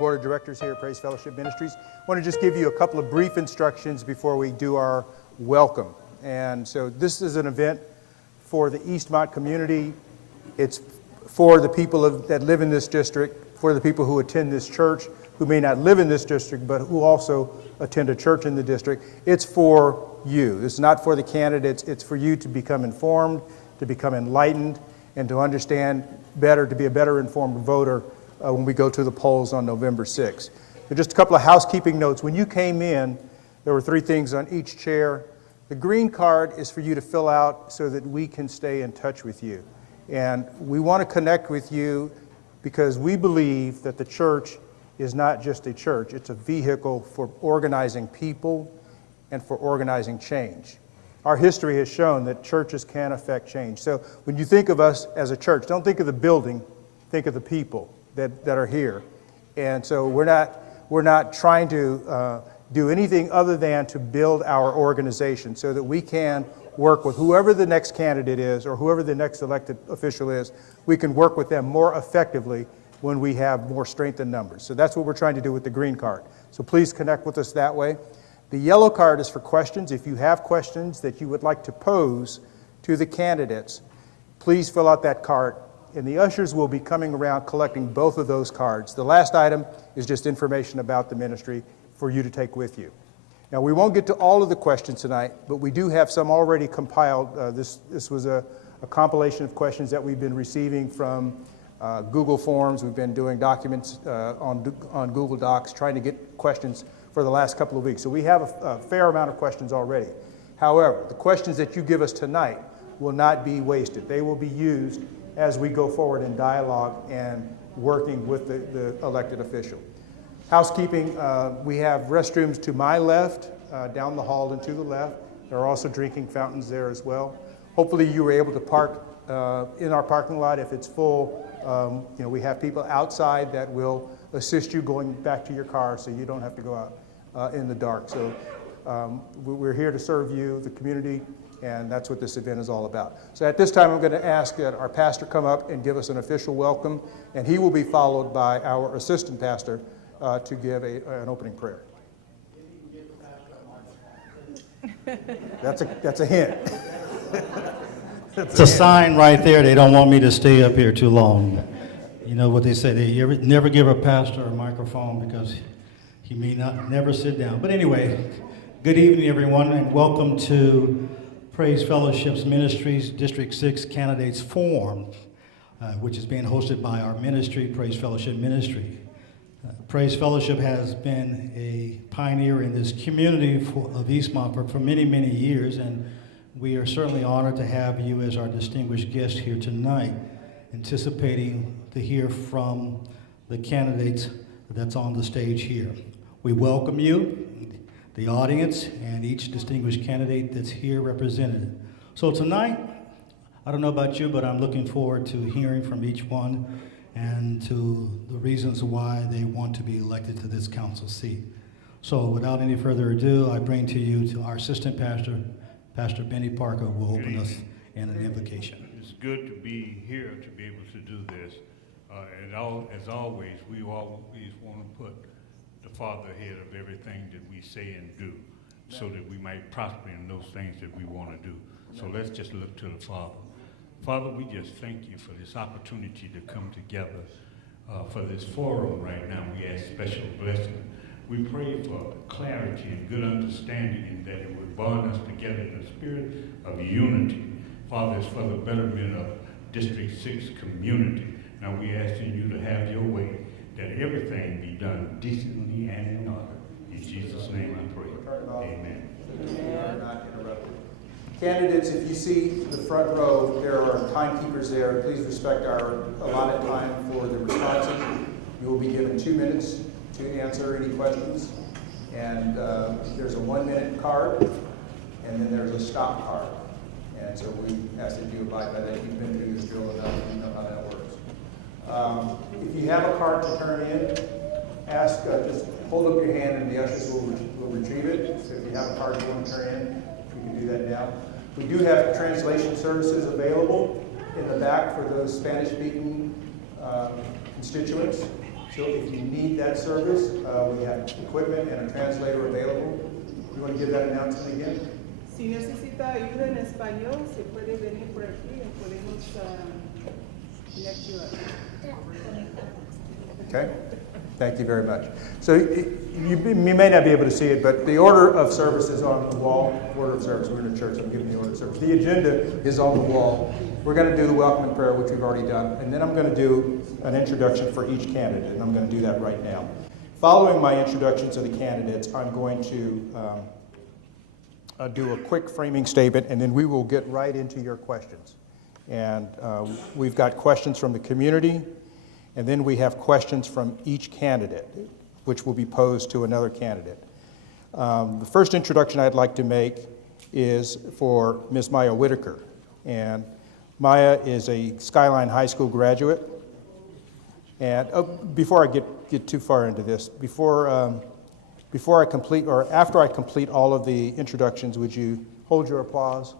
Board of Directors here at Praise Fellowship Ministries. I want to just give you a couple of brief instructions before we do our welcome. And so this is an event for the Eastmont community. It's for the people that live in this district, for the people who attend this church, who may not live in this district, but who also attend a church in the district. It's for you. It's not for the candidates. It's for you to become informed, to become enlightened, and to understand better, to be a better informed voter when we go to the polls on November 6th. So just a couple of housekeeping notes. When you came in, there were 3 things on each chair. The green card is for you to fill out so that we can stay in touch with you. And we want to connect with you because we believe that the church is not just a church. It's a vehicle for organizing people and for organizing change. Our history has shown that churches can affect change. So when you think of us as a church, don't think of the building, think of the people that are here. And so we're not trying to do anything other than to build our organization so that we can work with whoever the next candidate is or whoever the next elected official is. We can work with them more effectively when we have more strength in numbers. So that's what we're trying to do with the green card. So please connect with us that way. The yellow card is for questions. If you have questions that you would like to pose to the candidates, please fill out that card. And the ushers will be coming around collecting both of those cards. The last item is just information about the ministry for you to take with you. Now, we won't get to all of the questions tonight, but we do have some already compiled. This was a compilation of questions that we've been receiving from Google Forms. We've been doing documents on Google Docs, trying to get questions for the last couple of weeks. So we have a fair amount of questions already. However, the questions that you give us tonight will not be wasted. They will be used as we go forward in dialogue and working with the elected official. Housekeeping, we have restrooms to my left, down the hall and to the left. There are also drinking fountains there as well. Hopefully you were able to park in our parking lot. If it's full, we have people outside that will assist you going back to your car so you don't have to go out in the dark. So we're here to serve you, the community, and that's what this event is all about. So at this time, I'm going to ask that our pastor come up and give us an official welcome, and he will be followed by our assistant pastor to give an opening prayer. That's a hint. It's a sign right there. They don't want me to stay up here too long. You know what they say, they never give a pastor a microphone because he may never sit down. But anyway, good evening, everyone, and welcome to Praise Fellowship's Ministries District 6 Candidates Forum, which is being hosted by our ministry, Praise Fellowship Ministry. Praise Fellowship has been a pioneer in this community of Eastmont for many, many years, and we are certainly honored to have you as our distinguished guest here tonight, anticipating to hear from the candidates that's on the stage here. We welcome you, the audience, and each distinguished candidate that's here represented. So tonight, I don't know about you, but I'm looking forward to hearing from each one and to the reasons why they want to be elected to this council seat. So without any further ado, I bring to you to our assistant pastor, Pastor Benny Parker, who will open us in an invocation. It's good to be here to be able to do this. As always, we always want to put the Father ahead of everything that we say and do so that we might prosper in those things that we want to do. So let's just look to the Father. Father, we just thank you for this opportunity to come together for this forum right now. We ask special blessing. We pray for clarity and good understanding and that it would bond us together in a spirit of unity. Father, it's for the betterment of District 6 community. Now we asking you to have your way, that everything be done decently and in order. In Jesus' name I pray. Amen. Candidates, if you see the front row, there are timekeepers there. Please respect our allotted time for the responses. You will be given 2 minutes to answer any questions. And there's a 1-minute card, and then there's a stop card. And so we ask that you abide by that. You've been through this drill enough, you know how that works. If you have a card to turn in, ask, just hold up your hand and the ushers will retrieve it. So if you have a card you want to turn in, you can do that now. We do have translation services available in the back for those Spanish-speaking constituents. So if you need that service, we have equipment and a translator available. You want to give that announcement again? Si necesita ayuda en español, se puede venir por aquí y podemos connect you up. Okay, thank you very much. So you may not be able to see it, but the order of service is on the wall. Order of service, we're in a church, I'm giving you the order of service. The agenda is on the wall. We're going to do the welcoming prayer, which we've already done, and then I'm going to do an introduction for each candidate, and I'm going to do that right now. Following my introductions of the candidates, I'm going to do a quick framing statement, and then we will get right into your questions. And we've got questions from the community, and then we have questions from each candidate, which will be posed to another candidate. The first introduction I'd like to make is for Ms. Maya Whitaker. And Maya is a Skyline High School graduate. And before I get too far into this, before I complete, or after I complete all of the introductions, would you hold your applause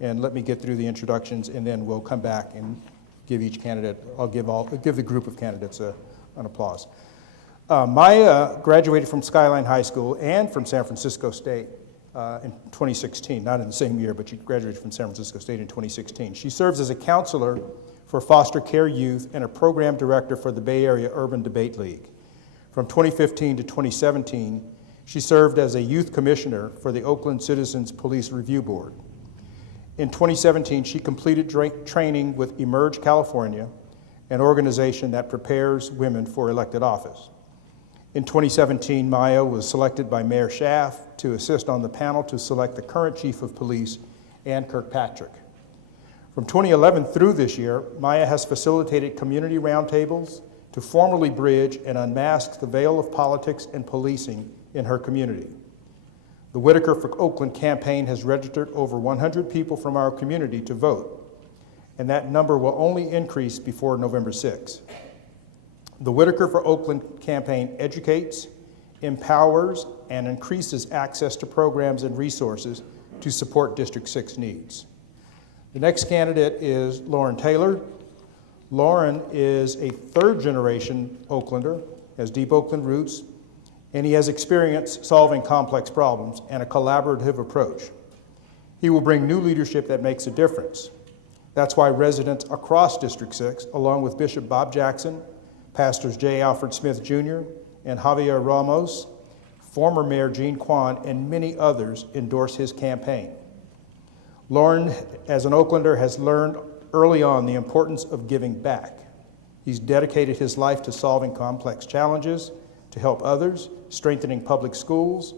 and let me get through the introductions, and then we'll come back and give each candidate, I'll give the group of candidates an applause. Maya graduated from Skyline High School and from San Francisco State in 2016, not in the same year, but she graduated from San Francisco State in 2016. She serves as a counselor for foster care youth and a program director for the Bay Area Urban Debate League. From 2015 to 2017, she served as a youth commissioner for the Oakland Citizens Police Review Board. In 2017, she completed training with Emerge California, an organization that prepares women for elected office. In 2017, Maya was selected by Mayor Schaaf to assist on the panel to select the current chief of police, Ann Kirkpatrick. From 2011 through this year, Maya has facilitated community roundtables to formally bridge and unmask the veil of politics and policing in her community. The Whitaker for Oakland campaign has registered over 100 people from our community to vote, and that number will only increase before November 6. The Whitaker for Oakland campaign educates, empowers, and increases access to programs and resources to support District 6 needs. The next candidate is Lauren Taylor. Lauren is a third-generation Oaklander, has deep Oakland roots, and he has experience solving complex problems and a collaborative approach. He will bring new leadership that makes a difference. That's why residents across District 6, along with Bishop Bob Jackson, Pastors J. Alfred Smith Jr., and Javier Ramos, former Mayor Gene Kwan, and many others endorse his campaign. Lauren, as an Oaklander, has learned early on the importance of giving back. He's dedicated his life to solving complex challenges, to help others, strengthening public schools,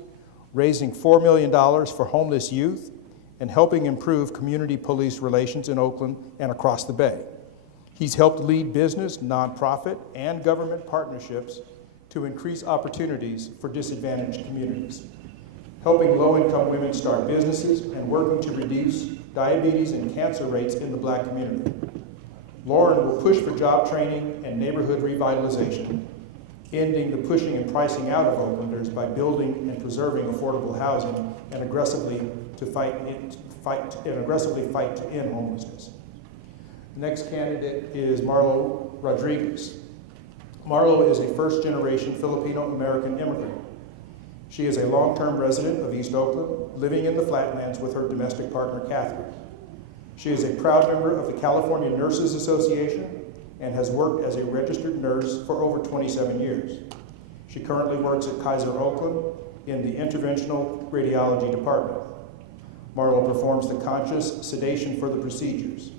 raising $4 million for homeless youth, and helping improve community police relations in Oakland and across the Bay. He's helped lead business, nonprofit, and government partnerships to increase opportunities for disadvantaged communities, helping low-income women start businesses and working to reduce diabetes and cancer rates in the Black community. Lauren will push for job training and neighborhood revitalization, ending the pushing and pricing out of Oaklanders by building and preserving affordable housing and aggressively fight to end homelessness. The next candidate is Marlo Rodriguez. Marlo is a first-generation Filipino-American immigrant. She is a long-term resident of East Oakland, living in the Flatlands with her domestic partner, Catherine. She is a proud member of the California Nurses Association and has worked as a registered nurse for over 27 years. She currently works at Kaiser Oakland in the interventional radiology department. Marlo performs the conscious sedation for the procedures.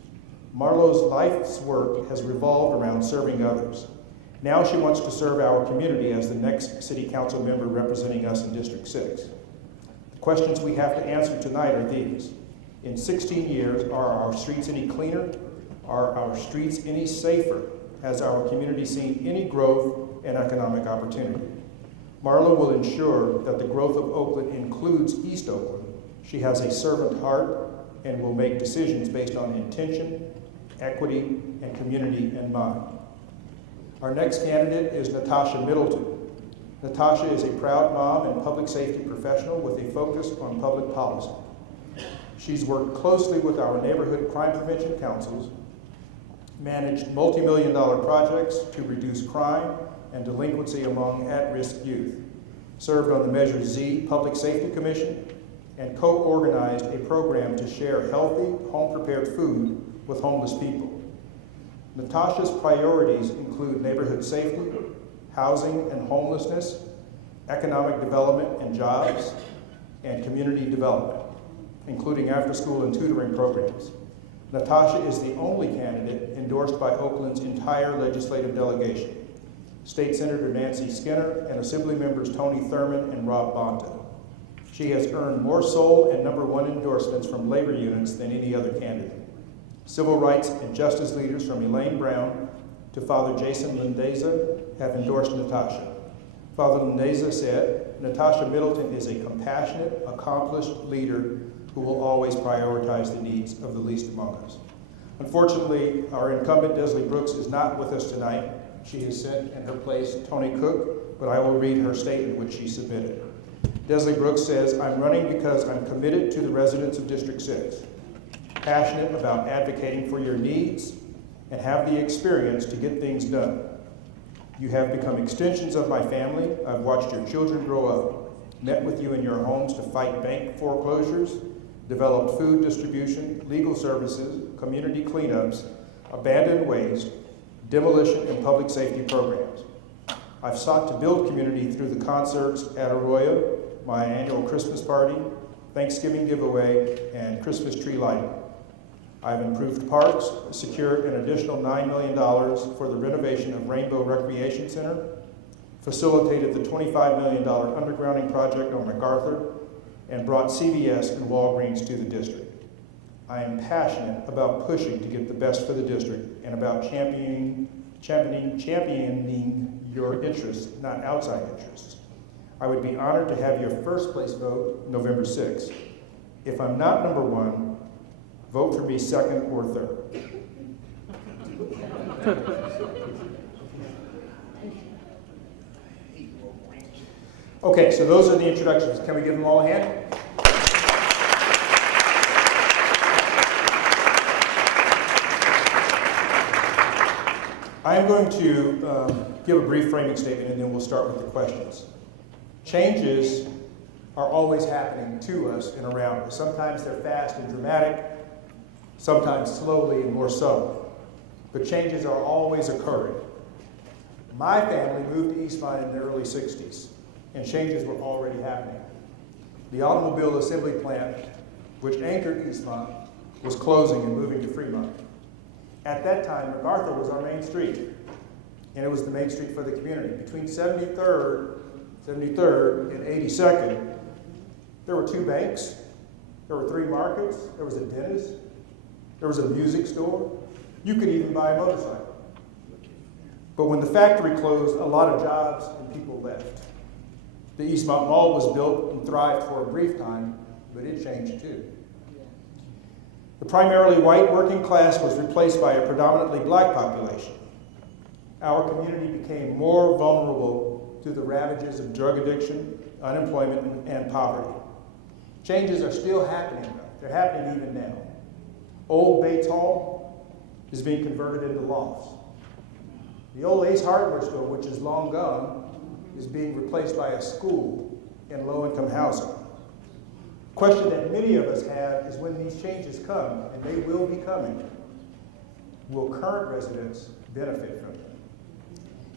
Marlo's life's work has revolved around serving others. Now she wants to serve our community as the next city council member representing us in District 6. The questions we have to answer tonight are these. In 16 years, are our streets any cleaner? Are our streets any safer? Has our community seen any growth and economic opportunity? Marlo will ensure that the growth of Oakland includes East Oakland. She has a servant heart and will make decisions based on intention, equity, and community in mind. Our next candidate is Natasha Middleton. Natasha is a proud mom and public safety professional with a focus on public policy. She's worked closely with our neighborhood crime prevention councils, managed multi-million-dollar projects to reduce crime, and delinquency among at-risk youth, served on the Measure Z Public Safety Commission, and co-organized a program to share healthy, home-prepared food with homeless people. Natasha's priorities include neighborhood safety, housing and homelessness, economic development and jobs, and community development, including after-school and tutoring programs. Natasha is the only candidate endorsed by Oakland's entire legislative delegation, State Senator Nancy Skinner and Assembly members Tony Thurman and Rob Bonta. She has earned more sole and #1 endorsements from labor units than any other candidate. Civil rights and justice leaders from Elaine Brown to Father Jason Lindeza have endorsed Natasha. Father Lindeza said, "Natasha Middleton is a compassionate, accomplished leader who will always prioritize the needs of the least among us." Unfortunately, our incumbent, Desley Brooks, is not with us tonight. She has sent in her place Tony Cook, but I will read her statement which she submitted. Desley Brooks says, "I'm running because I'm committed to the residents of District 6, passionate about advocating for your needs, and have the experience to get things done. You have become extensions of my family. I've watched your children grow up, met with you in your homes to fight bank foreclosures, developed food distribution, legal services, community cleanups, abandoned waste, demolition, and public safety programs. I've sought to build community through the concerts at Arroyo, my annual Christmas party, Thanksgiving giveaway, and Christmas tree lighting. I've improved parks, secured an additional $9 million for the renovation of Rainbow Recreation Center, facilitated the $25 million undergrounding project on MacArthur, and brought CVS and Walgreens to the district. I am passionate about pushing to get the best for the district and about championing your interests, not outside interests. I would be honored to have your first place vote November 6th. If I'm not #1, vote for me second or third." Okay, so those are the introductions. Can we give them all a hand? I am going to give a brief framing statement and then we'll start with the questions. Changes are always happening to us and around us. Sometimes they're fast and dramatic, sometimes slowly and more subtle, but changes are always occurring. My family moved to Eastmont in the early 60s, and changes were already happening. The automobile assembly plant, which anchored Eastmont, was closing and moving to Fremont. At that time, MacArthur was our main street, and it was the main street for the community. Between 73rd and 82nd, there were 2 banks, there were 3 markets, there was a dentist, there was a music store. You could even buy a motorcycle. But when the factory closed, a lot of jobs and people left. The Eastmont Mall was built and thrived for a brief time, but it changed too. The primarily white working class was replaced by a predominantly black population. Our community became more vulnerable to the ravages of drug addiction, unemployment, and poverty. Changes are still happening, though. They're happening even now. Old Bates Hall is being converted into lofts. The old Ace Hardware store, which is long gone, is being replaced by a school in low-income housing. The question that many of us have is when these changes come, and they will be coming, will current residents benefit from them?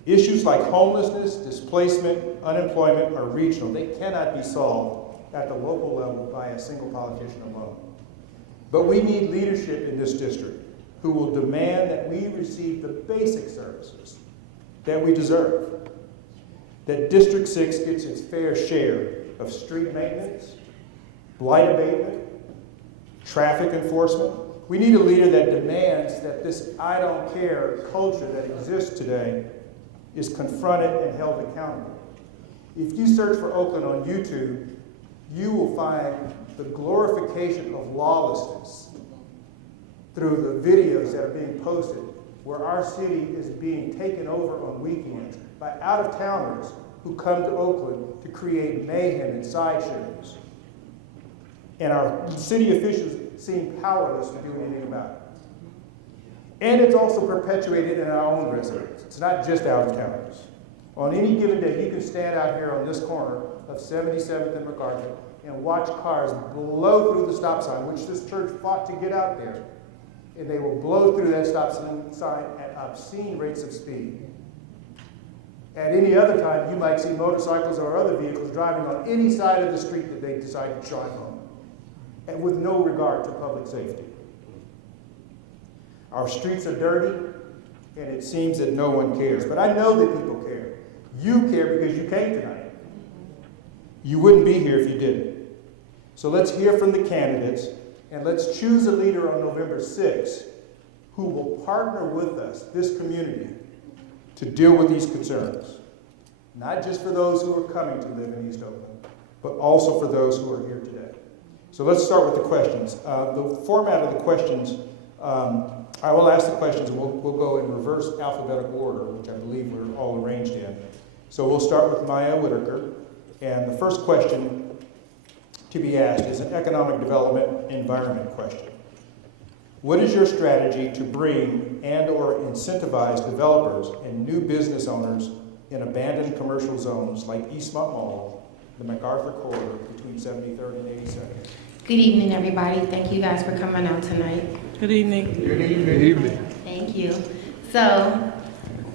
Issues like homelessness, displacement, unemployment are regional. They cannot be solved at the local level by a single politician alone. But we need leadership in this district who will demand that we receive the basic services that we deserve, that District 6 gets its fair share of street maintenance, blight abatement, traffic enforcement. We need a leader that demands that this I don't care culture that exists today is confronted and held accountable. If you search for Oakland on YouTube, you will find the glorification of lawlessness through the videos that are being posted where our city is being taken over on weekends by out-of-towners who come to Oakland to create mayhem and sideshows. And our city officials seem powerless to do anything about it. And it's also perpetuated in our own residents. It's not just out-of-towners. On any given day, you can stand out here on this corner of 77th and MacArthur and watch cars blow through the stop sign, which this church fought to get out there. And they will blow through that stop sign at obscene rates of speed. At any other time, you might see motorcycles or other vehicles driving on any side of the street that they decide to drive on, and with no regard to public safety. Our streets are dirty, and it seems that no one cares. But I know that people care. You care because you came tonight. You wouldn't be here if you didn't. So let's hear from the candidates, and let's choose a leader on November 6th who will partner with us, this community, to deal with these concerns. Not just for those who are coming to live in East Oakland, but also for those who are here today. So let's start with the questions. The format of the questions, I will ask the questions, and we'll go in reverse alphabetical order, which I believe we're all arranged in. So we'll start with Maya Whitaker, and the first question to be asked is an economic development environment question. What is your strategy to bring and or incentivize developers and new business owners in abandoned commercial zones like Eastmont Mall, the MacArthur corridor between 73rd and 82nd? Good evening, everybody. Thank you guys for coming out tonight. Good evening. Good evening. Thank you. So,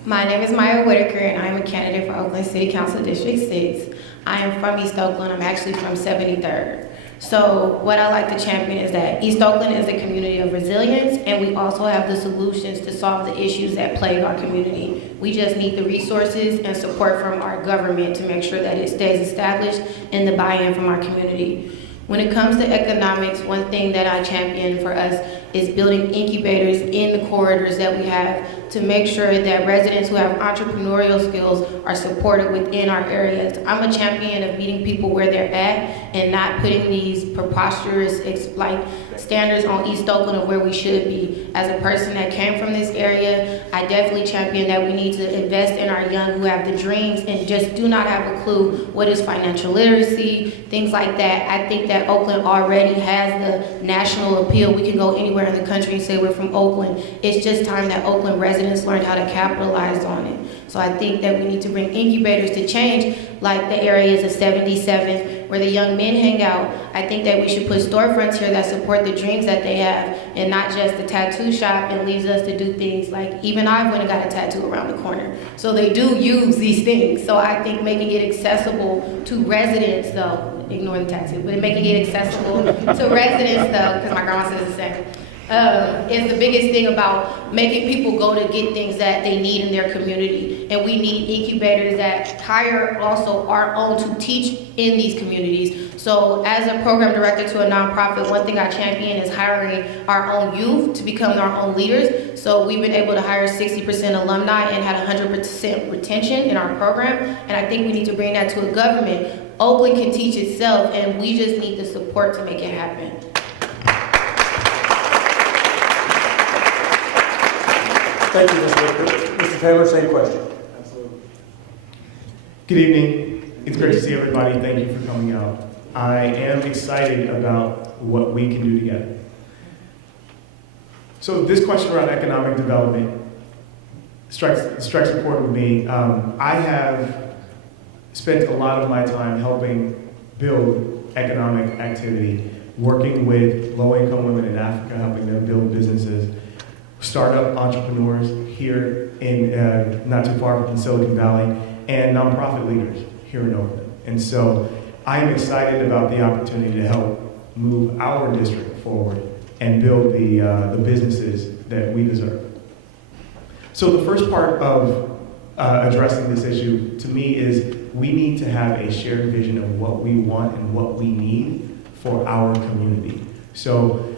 my name is Maya Whitaker, and I'm a candidate for Oakland City Council District 6. I am from East Oakland. I'm actually from 73rd. So, what I like to champion is that East Oakland is a community of resilience, and we also have the solutions to solve the issues that plague our community. We just need the resources and support from our government to make sure that it stays established and the buy-in from our community. When it comes to economics, one thing that I champion for us is building incubators in the corridors that we have to make sure that residents who have entrepreneurial skills are supported within our areas. I'm a champion of meeting people where they're at and not putting these preposterous standards on East Oakland of where we should be. As a person that came from this area, I definitely champion that we need to invest in our young who have the dreams and just do not have a clue what is financial literacy, things like that. I think that Oakland already has the national appeal. We can go anywhere in the country and say we're from Oakland. It's just time that Oakland residents learn how to capitalize on it. So I think that we need to bring incubators to change, like the areas of 77 where the young men hang out. I think that we should put storefronts here that support the dreams that they have and not just the tattoo shop and leaves us to do things like, even I went and got a tattoo around the corner. So they do use these things. So I think making it accessible to residents though, ignore the tattoo, but making it accessible to residents though, because my grandma says the same. Is the biggest thing about making people go to get things that they need in their community. And we need incubators that hire also our own to teach in these communities. So as a program director to a nonprofit, one thing I champion is hiring our own youth to become our own leaders. So we've been able to hire 60% alumni and had 100% retention in our program. And I think we need to bring that to a government. Oakland can teach itself, and we just need the support to make it happen. Thank you, Ms. Whitaker. Mr. Taylor, same question. Absolutely. Good evening. It's great to see everybody. Thank you for coming out. I am excited about what we can do together. So this question around economic development strikes a chord with me. I have spent a lot of my time helping build economic activity, working with low-income women in Africa, helping them build businesses, startup entrepreneurs here in not too far from Silicon Valley, and nonprofit leaders here in Oakland. And so I am excited about the opportunity to help move our district forward and build the businesses that we deserve. So the first part of addressing this issue to me is we need to have a shared vision of what we want and what we need for our community. So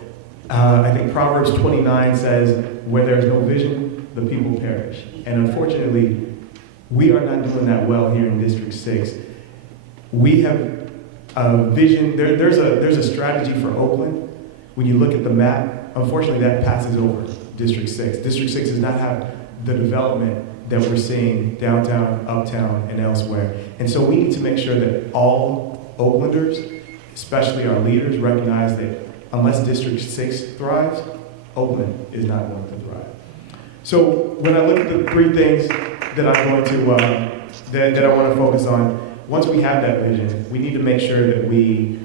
I think Proverbs 29 says, where there's no vision, the people perish. And unfortunately, we are not doing that well here in District 6. We have a vision, there's a strategy for Oakland. When you look at the map, unfortunately that passes over District 6. District 6 does not have the development that we're seeing downtown, uptown, and elsewhere. And so we need to make sure that all Oaklanders, especially our leaders, recognize that unless District 6 thrives, Oakland is not going to thrive. So when I look at the three things that I'm going to that I want to focus on. Once we have that vision, we need to make sure that we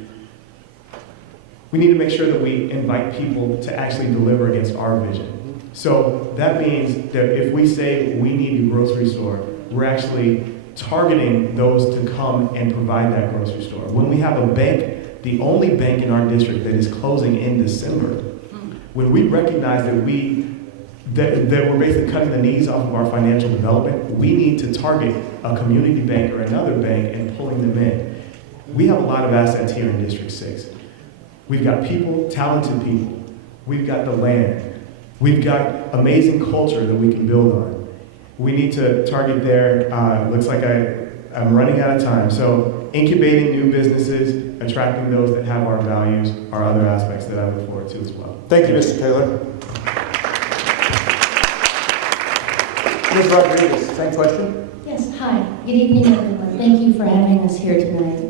invite people to actually deliver against our vision. So that means that if we say we need a grocery store, we're actually targeting those to come and provide that grocery store. When we have a bank, the only bank in our district that is closing in December, when we recognize that we're basically cutting the knees off of our financial development, we need to target a community bank or another bank and pulling them in. We have a lot of assets here in District 6. We've got people, talented people. We've got the land. We've got amazing culture that we can build on. We need to target there. Looks like I'm running out of time. So incubating new businesses, attracting those that have our values are other aspects that I look forward to as well. Thank you, Mr. Taylor. Ms. Rodriguez, same question? Yes, hi. Good evening, everyone. Thank you for having us here tonight.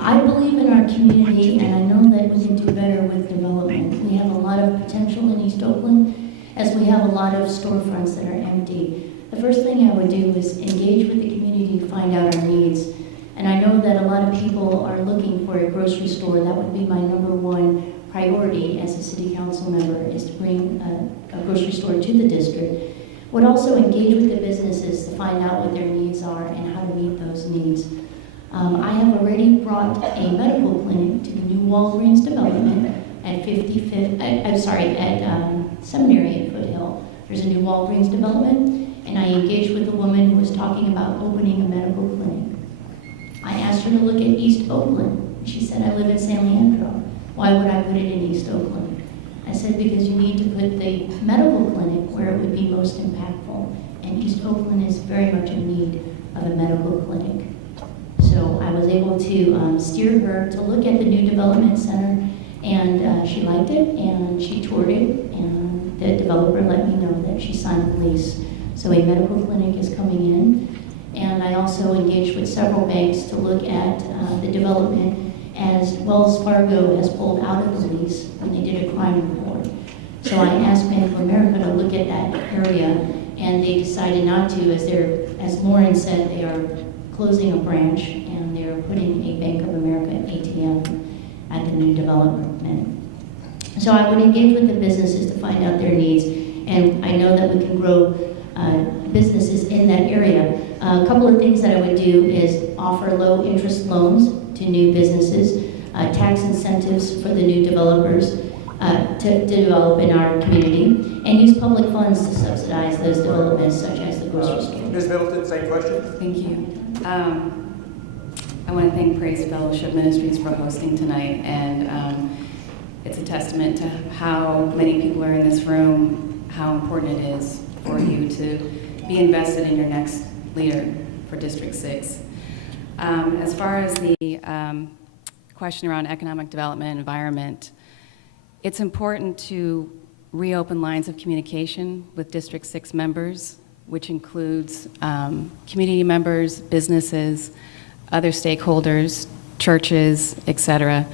I believe in our community, and I know that we can do better with development. We have a lot of potential in East Oakland, as we have a lot of storefronts that are empty. The first thing I would do is engage with the community to find out our needs. And I know that a lot of people are looking for a grocery store. That would be my number one priority as a city council member, is to bring a grocery store to the district. Would also engage with the businesses to find out what their needs are and how to meet those needs. I have already brought a medical clinic to the new Walgreens development at 55th, at Seminary at Foothill. There's a new Walgreens development, and I engaged with a woman who was talking about opening a medical clinic. I asked her to look at East Oakland. She said, I live in San Leandro. Why would I put it in East Oakland? I said, because you need to put the medical clinic where it would be most impactful. And East Oakland is very much in need of a medical clinic. So I was able to steer her to look at the new development center, and she liked it, and she toured it, and the developer let me know that she signed the lease. So a medical clinic is coming in, and I also engaged with several banks to look at the development, as Wells Fargo has pulled out of the lease when they did a crime report. So I asked Bank of America to look at that area, and they decided not to, as Lauren said, they are closing a branch, and they're putting a Bank of America ATM at the new development. So I would engage with the businesses to find out their needs, and I know that we can grow businesses in that area. A couple of things that I would do is offer low interest loans to new businesses, tax incentives for the new developers to develop in our community, and use public funds to subsidize those developments, such as the grocery store. Ms. Middleton, same question? Thank you. I want to thank Praise Fellowship Ministries for hosting tonight, and it's a testament to how many people are in this room, how important it is for you to be invested in your next leader for District 6. As far as the question around economic development, environment, it's important to reopen lines of communication with District 6 members, which includes community members, businesses, other stakeholders, churches, etc.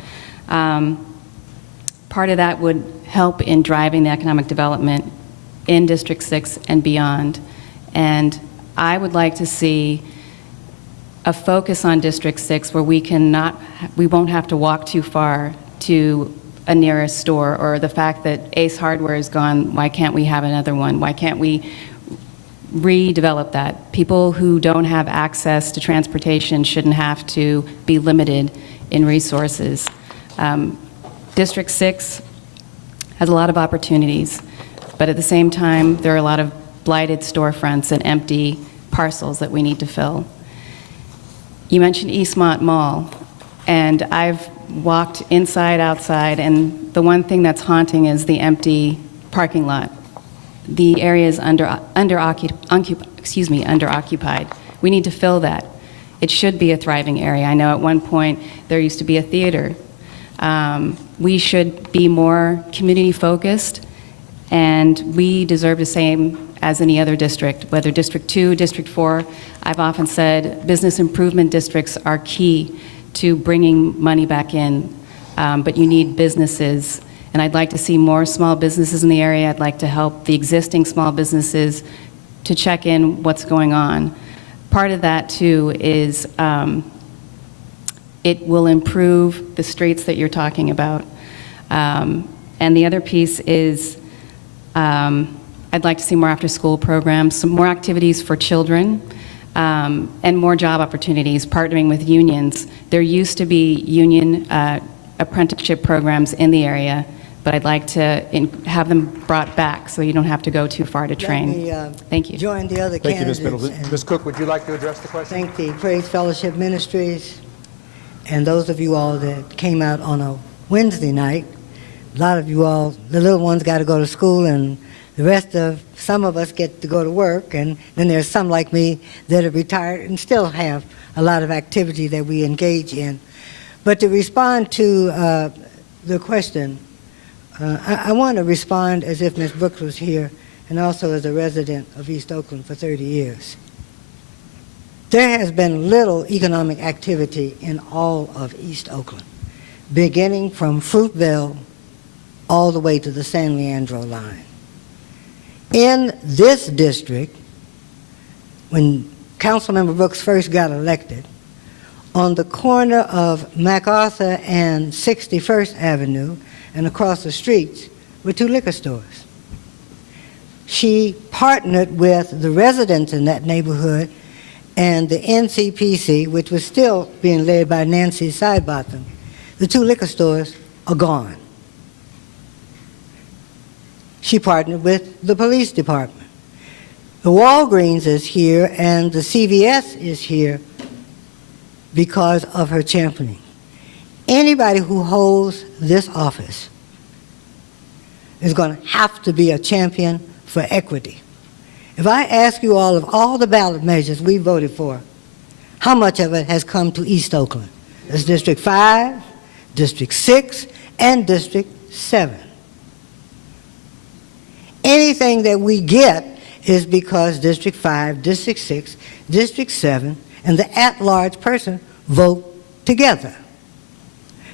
Part of that would help in driving the economic development in District 6 and beyond. And I would like to see a focus on District 6 where we won't have to walk too far to a nearest store, or the fact that Ace Hardware is gone, why can't we have another one? Why can't we redevelop that? People who don't have access to transportation shouldn't have to be limited in resources. District 6 has a lot of opportunities, but at the same time, there are a lot of blighted storefronts and empty parcels that we need to fill. You mentioned Eastmont Mall, and I've walked inside, outside, and the one thing that's haunting is the empty parking lot. The area is underoccupied. We need to fill that. It should be a thriving area. I know at one point there used to be a theater. We should be more community focused, and we deserve the same as any other district, whether District 2, District 4. I've often said business improvement districts are key to bringing money back in, but you need businesses. And I'd like to see more small businesses in the area. I'd like to help the existing small businesses to check in what's going on. part of that too is it will improve the streets that you're talking about. And the other piece is I'd like to see more after-school programs, some more activities for children, and more job opportunities, partnering with unions. There used to be union apprenticeship programs in the area, but I'd like to have them brought back so you don't have to go too far to train. Let me, Thank you. join the other Thank you, Ms. candidates. Middleton. Ms. Cook, would you like to address the question? Thank the Praise Fellowship Ministries and those of you all that came out on a Wednesday night. A lot of you all, the little ones got to go to school, and some of us get to go to work, and then there's some like me that are retired and still have a lot of activity that we engage in. But to respond to the question, I want to respond as if Ms. Brooks was here, and also as a resident of East Oakland for 30 years. There has been little economic activity in all of East Oakland, beginning from Fruitville all the way to the San Leandro line. In this district, when Councilmember Brooks first got elected, on the corner of MacArthur and 61st Avenue and across the streets were 2 liquor stores. She partnered with the residents in that neighborhood and the NCPC, which was still being led by Nancy Sidebottom. The 2 liquor stores are gone. She partnered with the police department. The Walgreens is here and the CVS is here because of her championing. Anybody who holds this office is going to have to be a champion for equity. If I ask you all of all the ballot measures we voted for, how much of it has come to East Oakland? That's District 5, District 6, and District 7. Anything that we get is because District 5, District 6, District 7, and the at-large person vote together.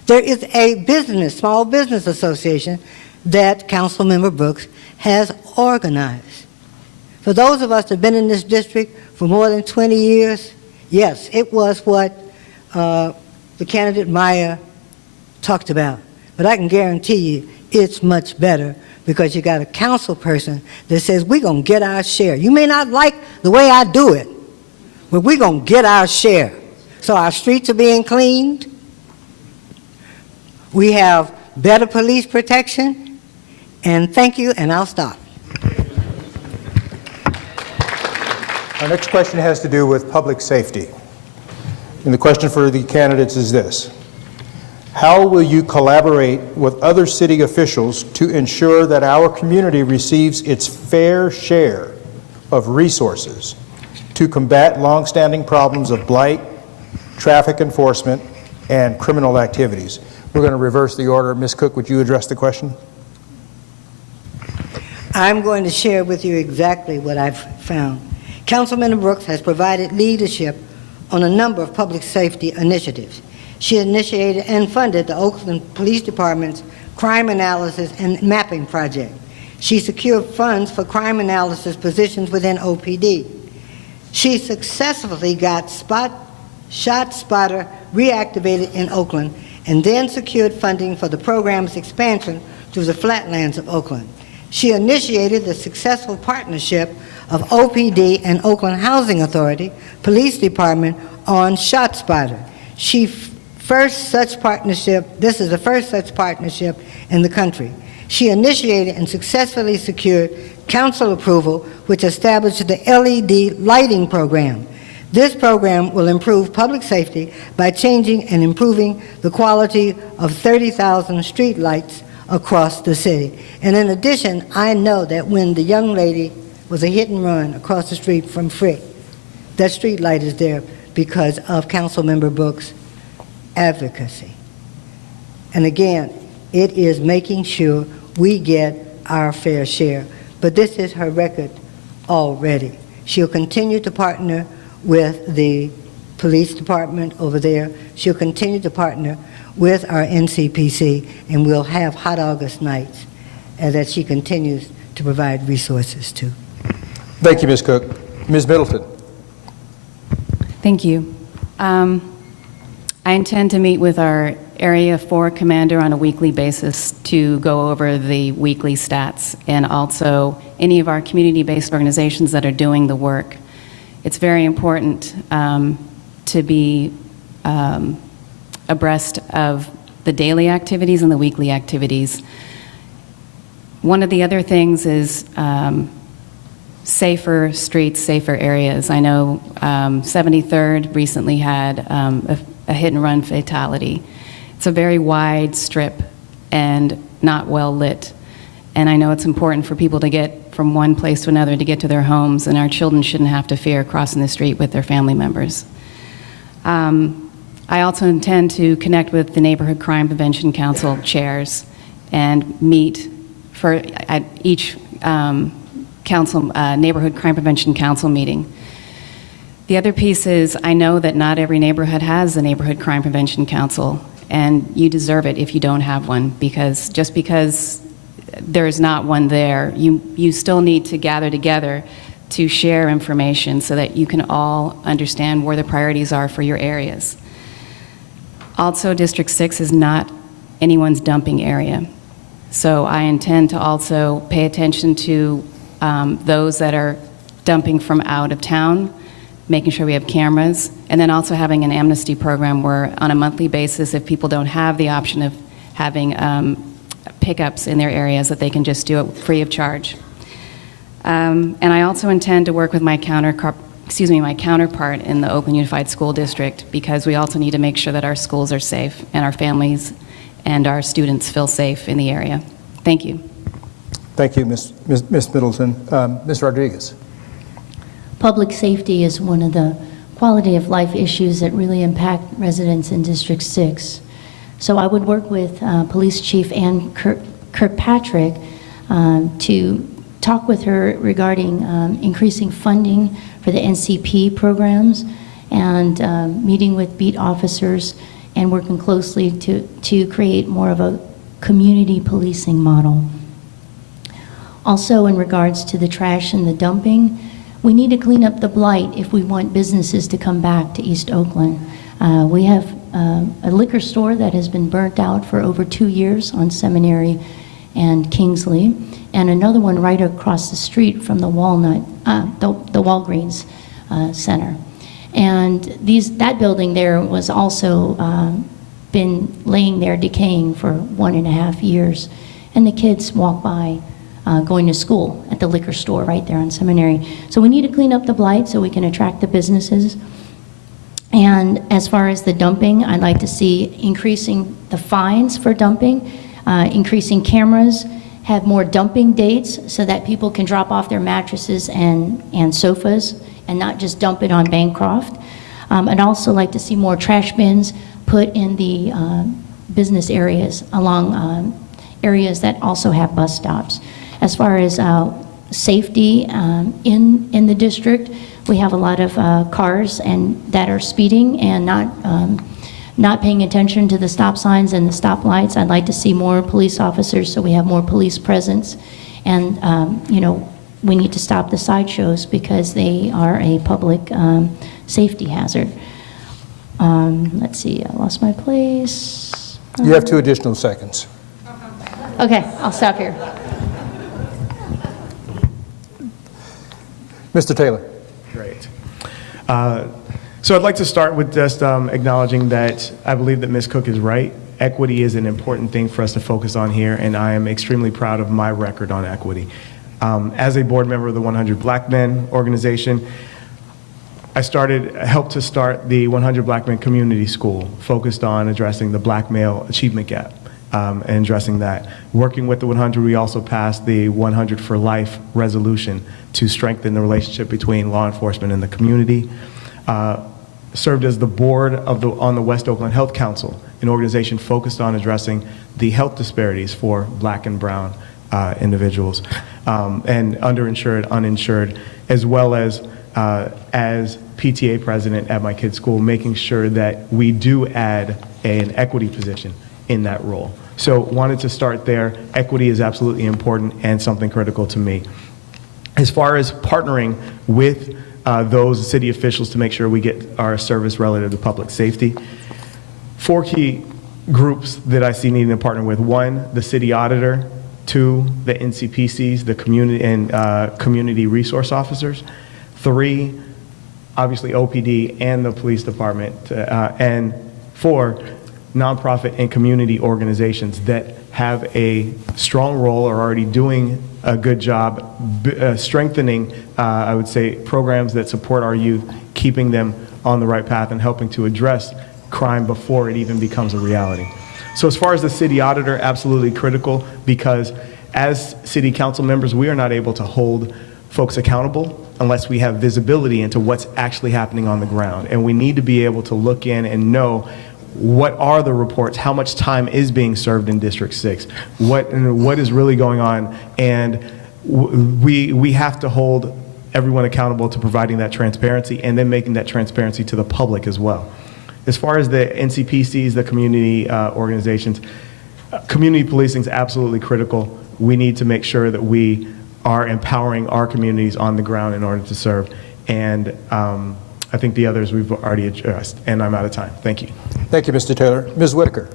There is a small business association that Councilmember Brooks has organized. For those of us that have been in this district for more than 20 years, yes, it was what the candidate Maya talked about. But I can guarantee you it's much better because you got a council person that says, we're going to get our share. You may not like the way I do it, but we're going to get our share. So our streets are being cleaned. We have better police protection. And thank you, and I'll stop. Our next question has to do with public safety. And the question for the candidates is this: how will you collaborate with other city officials to ensure that our community receives its fair share of resources to combat longstanding problems of blight, traffic enforcement, and criminal activities? We're going to reverse the order. Ms. Cook, would you address the question? I'm going to share with you exactly what I've found. Councilman Brooks has provided leadership on a number of public safety initiatives. She initiated and funded the Oakland Police Department's crime analysis and mapping project. She secured funds for crime analysis positions within OPD. She successfully got ShotSpotter reactivated in Oakland and then secured funding for the program's expansion to the flatlands of Oakland. She initiated the successful partnership of OPD and Oakland Housing Authority Police Department on ShotSpotter. This is the first such partnership in the country. She initiated and successfully secured council approval, which established the LED lighting program. This program will improve public safety by changing and improving the quality of 30,000 street lights across the city. And in addition, I know that when the young lady was a hit and run across the street from Frick, that street light is there because of Councilmember Brooks' advocacy. And again, it is making sure we get our fair share. But this is her record already. She'll continue to partner with the police department over there. She'll continue to partner with our NCPC, and we'll have hot August nights that she continues to provide resources to. Thank you, Ms. Cook. Ms. Middleton. Thank you. I intend to meet with our Area 4 commander on a weekly basis to go over the weekly stats and also any of our community-based organizations that are doing the work. It's very important to be abreast of the daily activities and the weekly activities. One of the other things is safer streets, safer areas. I know 73rd recently had a hit-and-run fatality. It's a very wide strip and not well lit. And I know it's important for people to get from one place to another to get to their homes, and our children shouldn't have to fear crossing the street with their family members. I also intend to connect with the Neighborhood Crime Prevention Council chairs and meet at each Neighborhood Crime Prevention Council meeting. The other piece is I know that not every neighborhood has a Neighborhood Crime Prevention Council, and you deserve it if you don't have one, because just because there is not one there, you still need to gather together to share information so that you can all understand where the priorities are for your areas. Also, District 6 is not anyone's dumping area. So I intend to also pay attention to those that are dumping from out of town, making sure we have cameras, and then also having an amnesty program where on a monthly basis, if people don't have the option of having pickups in their areas, that they can just do it free of charge. And I also intend to work with my counterpart in the Oakland Unified School District, because we also need to make sure that our schools are safe and our families and our students feel safe in the area. Thank you. Thank you, Ms. Middleton. Ms. Rodriguez. Public safety is one of the quality of life issues that really impact residents in District 6. So I would work with Police Chief Ann Kirkpatrick to talk with her regarding increasing funding for the NCP programs and meeting with beat officers and working closely to create more of a community policing model. Also, in regards to the trash and the dumping, we need to clean up the blight if we want businesses to come back to East Oakland. We have a liquor store that has been burnt out for over 2 years on Seminary and Kingsley, and another one right across the street from the the Walgreens Center. And that building there was also been laying there decaying for 1.5 years, and the kids walk by going to school at the liquor store right there on Seminary. So we need to clean up the blight so we can attract the businesses. And as far as the dumping, I'd like to see increasing the fines for dumping, increasing cameras, have more dumping dates so that people can drop off their mattresses and sofas and not just dump it on Bancroft. I'd also like to see more trash bins put in the business areas along areas that also have bus stops. As far as safety in the district, we have a lot of cars that are speeding and not paying attention to the stop signs and the stop lights. I'd like to see more police officers so we have more police presence. And we need to stop the sideshows because they are a public safety hazard. Let's see, I lost my place. You have 2 additional seconds. Okay, I'll stop here. Mr. Taylor. Great. So I'd like to start with just acknowledging that I believe that Ms. Cook is right. Equity is an important thing for us to focus on here, and I am extremely proud of my record on equity. As a board member of the 100 Black Men organization, I helped to start the 100 Black Men Community School, focused on addressing the black male achievement gap and addressing that. Working with the 100, we also passed the 100 for Life resolution to strengthen the relationship between law enforcement and the community. Served as the board on the West Oakland Health Council, an organization focused on addressing the health disparities for black and brown individuals, and underinsured, uninsured, as well as PTA president at my kid's school, making sure that we do add an equity position in that role. So wanted to start there. Equity is absolutely important and something critical to me. As far as partnering with those city officials to make sure we get our service relative to public safety. 4 key groups that I see needing to partner with: 1, the city auditor; 2, the NCPCs, the community and community resource officers; 3, obviously OPD and the police department; and 4, nonprofit and community organizations that have a strong role or are already doing a good job strengthening, I would say, programs that support our youth, keeping them on the right path and helping to address crime before it even becomes a reality. So as far as the city auditor, absolutely critical, because as city council members, we are not able to hold folks accountable unless we have visibility into what's actually happening on the ground. And we need to be able to look in and know what are the reports, how much time is being served in District 6, what is really going on, and we have to hold everyone accountable to providing that transparency and then making that transparency to the public as well. As far as the NCPCs, the community organizations, community policing is absolutely critical. We need to make sure that we are empowering our communities on the ground in order to serve. And I think the others we've already addressed, and I'm out of time. Thank you. Thank you, Mr. Taylor. Ms. Whitaker.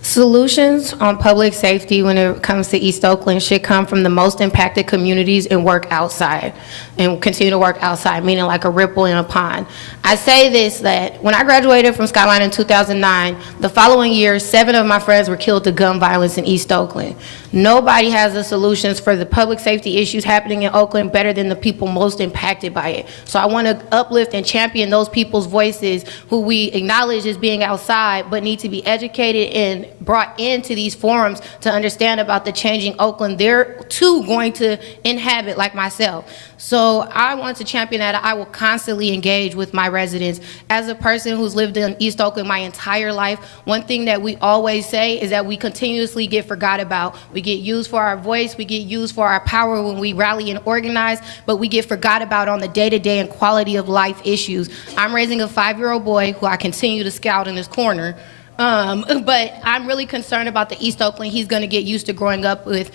Solutions on public safety when it comes to East Oakland should come from the most impacted communities and work outside and continue to work outside, meaning like a ripple in a pond. I say this, that when I graduated from Skyline in 2009, the following year, 7 of my friends were killed to gun violence in East Oakland. Nobody has the solutions for the public safety issues happening in Oakland better than the people most impacted by it. So I want to uplift and champion those people's voices who we acknowledge as being outside but need to be educated and brought into these forums to understand about the changing Oakland they're too going to inhabit, like myself. So I want to champion that. I will constantly engage with my residents. As a person who's lived in East Oakland my entire life, one thing that we always say is that we continuously get forgot about. We get used for our voice, we get used for our power when we rally and organize, but we get forgot about on the day-to-day and quality of life issues. I'm raising a 5-year-old boy who I continue to scout in his corner. But I'm really concerned about the East Oakland he's going to get used to growing up with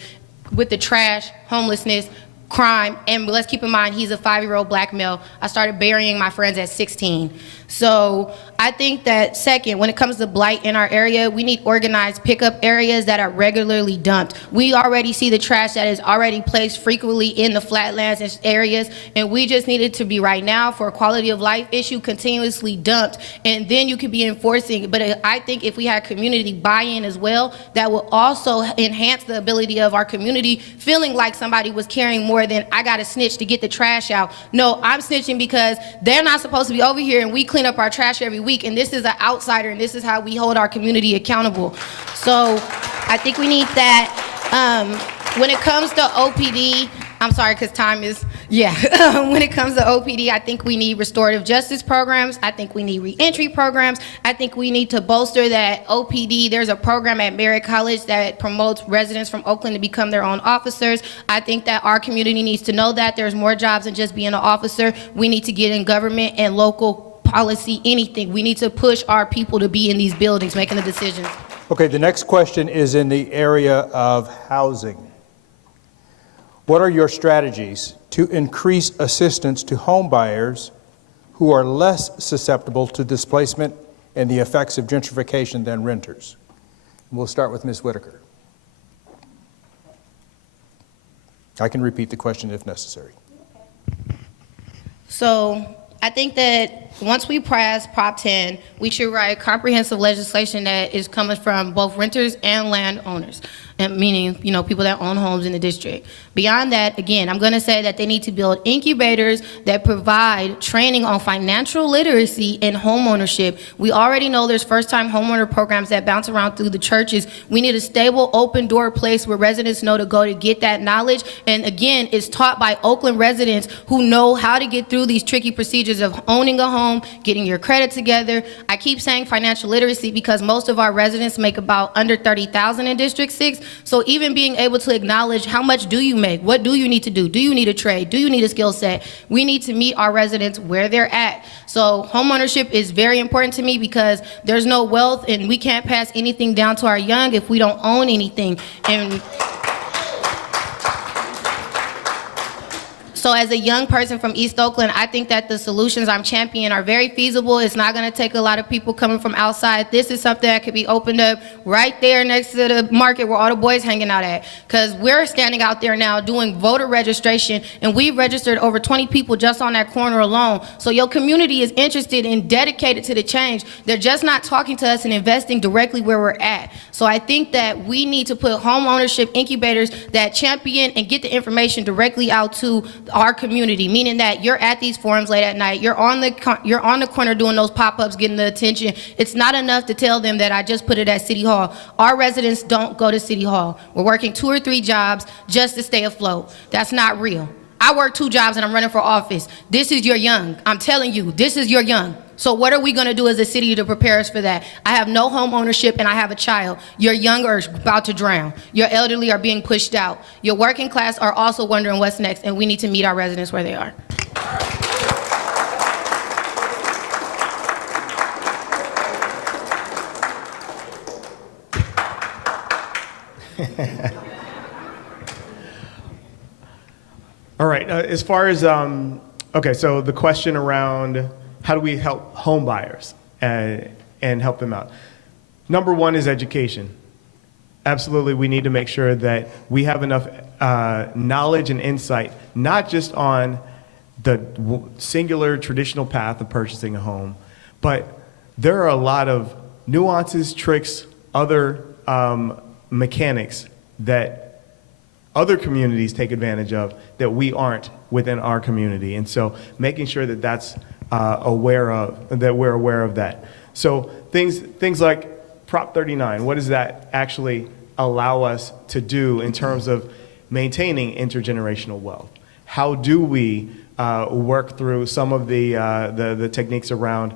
the trash, homelessness, crime, and let's keep in mind he's a 5-year-old black male. I started burying my friends at 16. So I think that second, when it comes to blight in our area, we need organized pickup areas that are regularly dumped. We already see the trash that is already placed frequently in the flatlands and areas, and we just need it to be right now for a quality of life issue continuously dumped, and then you could be enforcing. But I think if we had community buy-in as well, that will also enhance the ability of our community feeling like somebody was caring more than I got to snitch to get the trash out. No, I'm snitching because they're not supposed to be over here and we clean up our trash every week, and this is an outsider, and this is how we hold our community accountable. So I think we need that. When it comes to OPD, I'm sorry because time is, when it comes to OPD, I think we need restorative justice programs. I think we need reentry programs. I think we need to bolster that OPD. There's a program at Merritt College that promotes residents from Oakland to become their own officers. I think that our community needs to know that there's more jobs than just being an officer. We need to get in government and local policy, anything. We need to push our people to be in these buildings making the decisions. Okay, the next question is in the area of housing. What are your strategies to increase assistance to home buyers who are less susceptible to displacement and the effects of gentrification than renters? And we'll start with Ms. Whitaker. I can repeat the question if necessary. So I think that once we pass Prop 10, we should write comprehensive legislation that is coming from both renters and landowners, and meaning, people that own homes in the district. Beyond that, again, I'm going to say that they need to build incubators that provide training on financial literacy and home ownership. We already know there's first-time homeowner programs that bounce around through the churches. We need a stable, open-door place where residents know to go to get that knowledge. And again, it's taught by Oakland residents who know how to get through these tricky procedures of owning a home, getting your credit together. I keep saying financial literacy because most of our residents make about under $30,000 in District 6. So even being able to acknowledge how much do you make, what do you need to do you need a trade, do you need a skill set, we need to meet our residents where they're at. So homeownership is very important to me because there's no wealth and we can't pass anything down to our young if we don't own anything. And So as a young person from East Oakland, I think that the solutions I'm championing are very feasible. It's not going to take a lot of people coming from outside. This is something that could be opened up right there next to the market where all the boys hanging out at. Because we're standing out there now doing voter registration, and we've registered over 20 people just on that corner alone. So your community is interested and dedicated to the change. They're just not talking to us and investing directly where we're at. So I think that we need to put home ownership incubators that champion and get the information directly out to our community, meaning that you're at these forums late at night, you're on the corner doing those pop-ups, getting the attention. It's not enough to tell them that I just put it at City Hall. Our residents don't go to City Hall. We're working 2 or 3 jobs just to stay afloat. That's not real. I work 2 jobs and I'm running for office. This is your young. I'm telling you, this is your young. So what are we going to do as a city to prepare us for that? I have no home ownership and I have a child. Your young are about to drown. Your elderly are being pushed out. Your working class are also wondering what's next, and we need to meet our residents where they are. All right, as far as, okay, so the question around how do we help home buyers and help them out? Number one is education. Absolutely, we need to make sure that we have enough knowledge and insight, not just on the singular traditional path of purchasing a home, but there are a lot of nuances, tricks, other mechanics that other communities take advantage of that we aren't within our community. And so making sure that that's we're aware of that. So things like Prop 39, what does that actually allow us to do in terms of maintaining intergenerational wealth? How do we work through some of the techniques around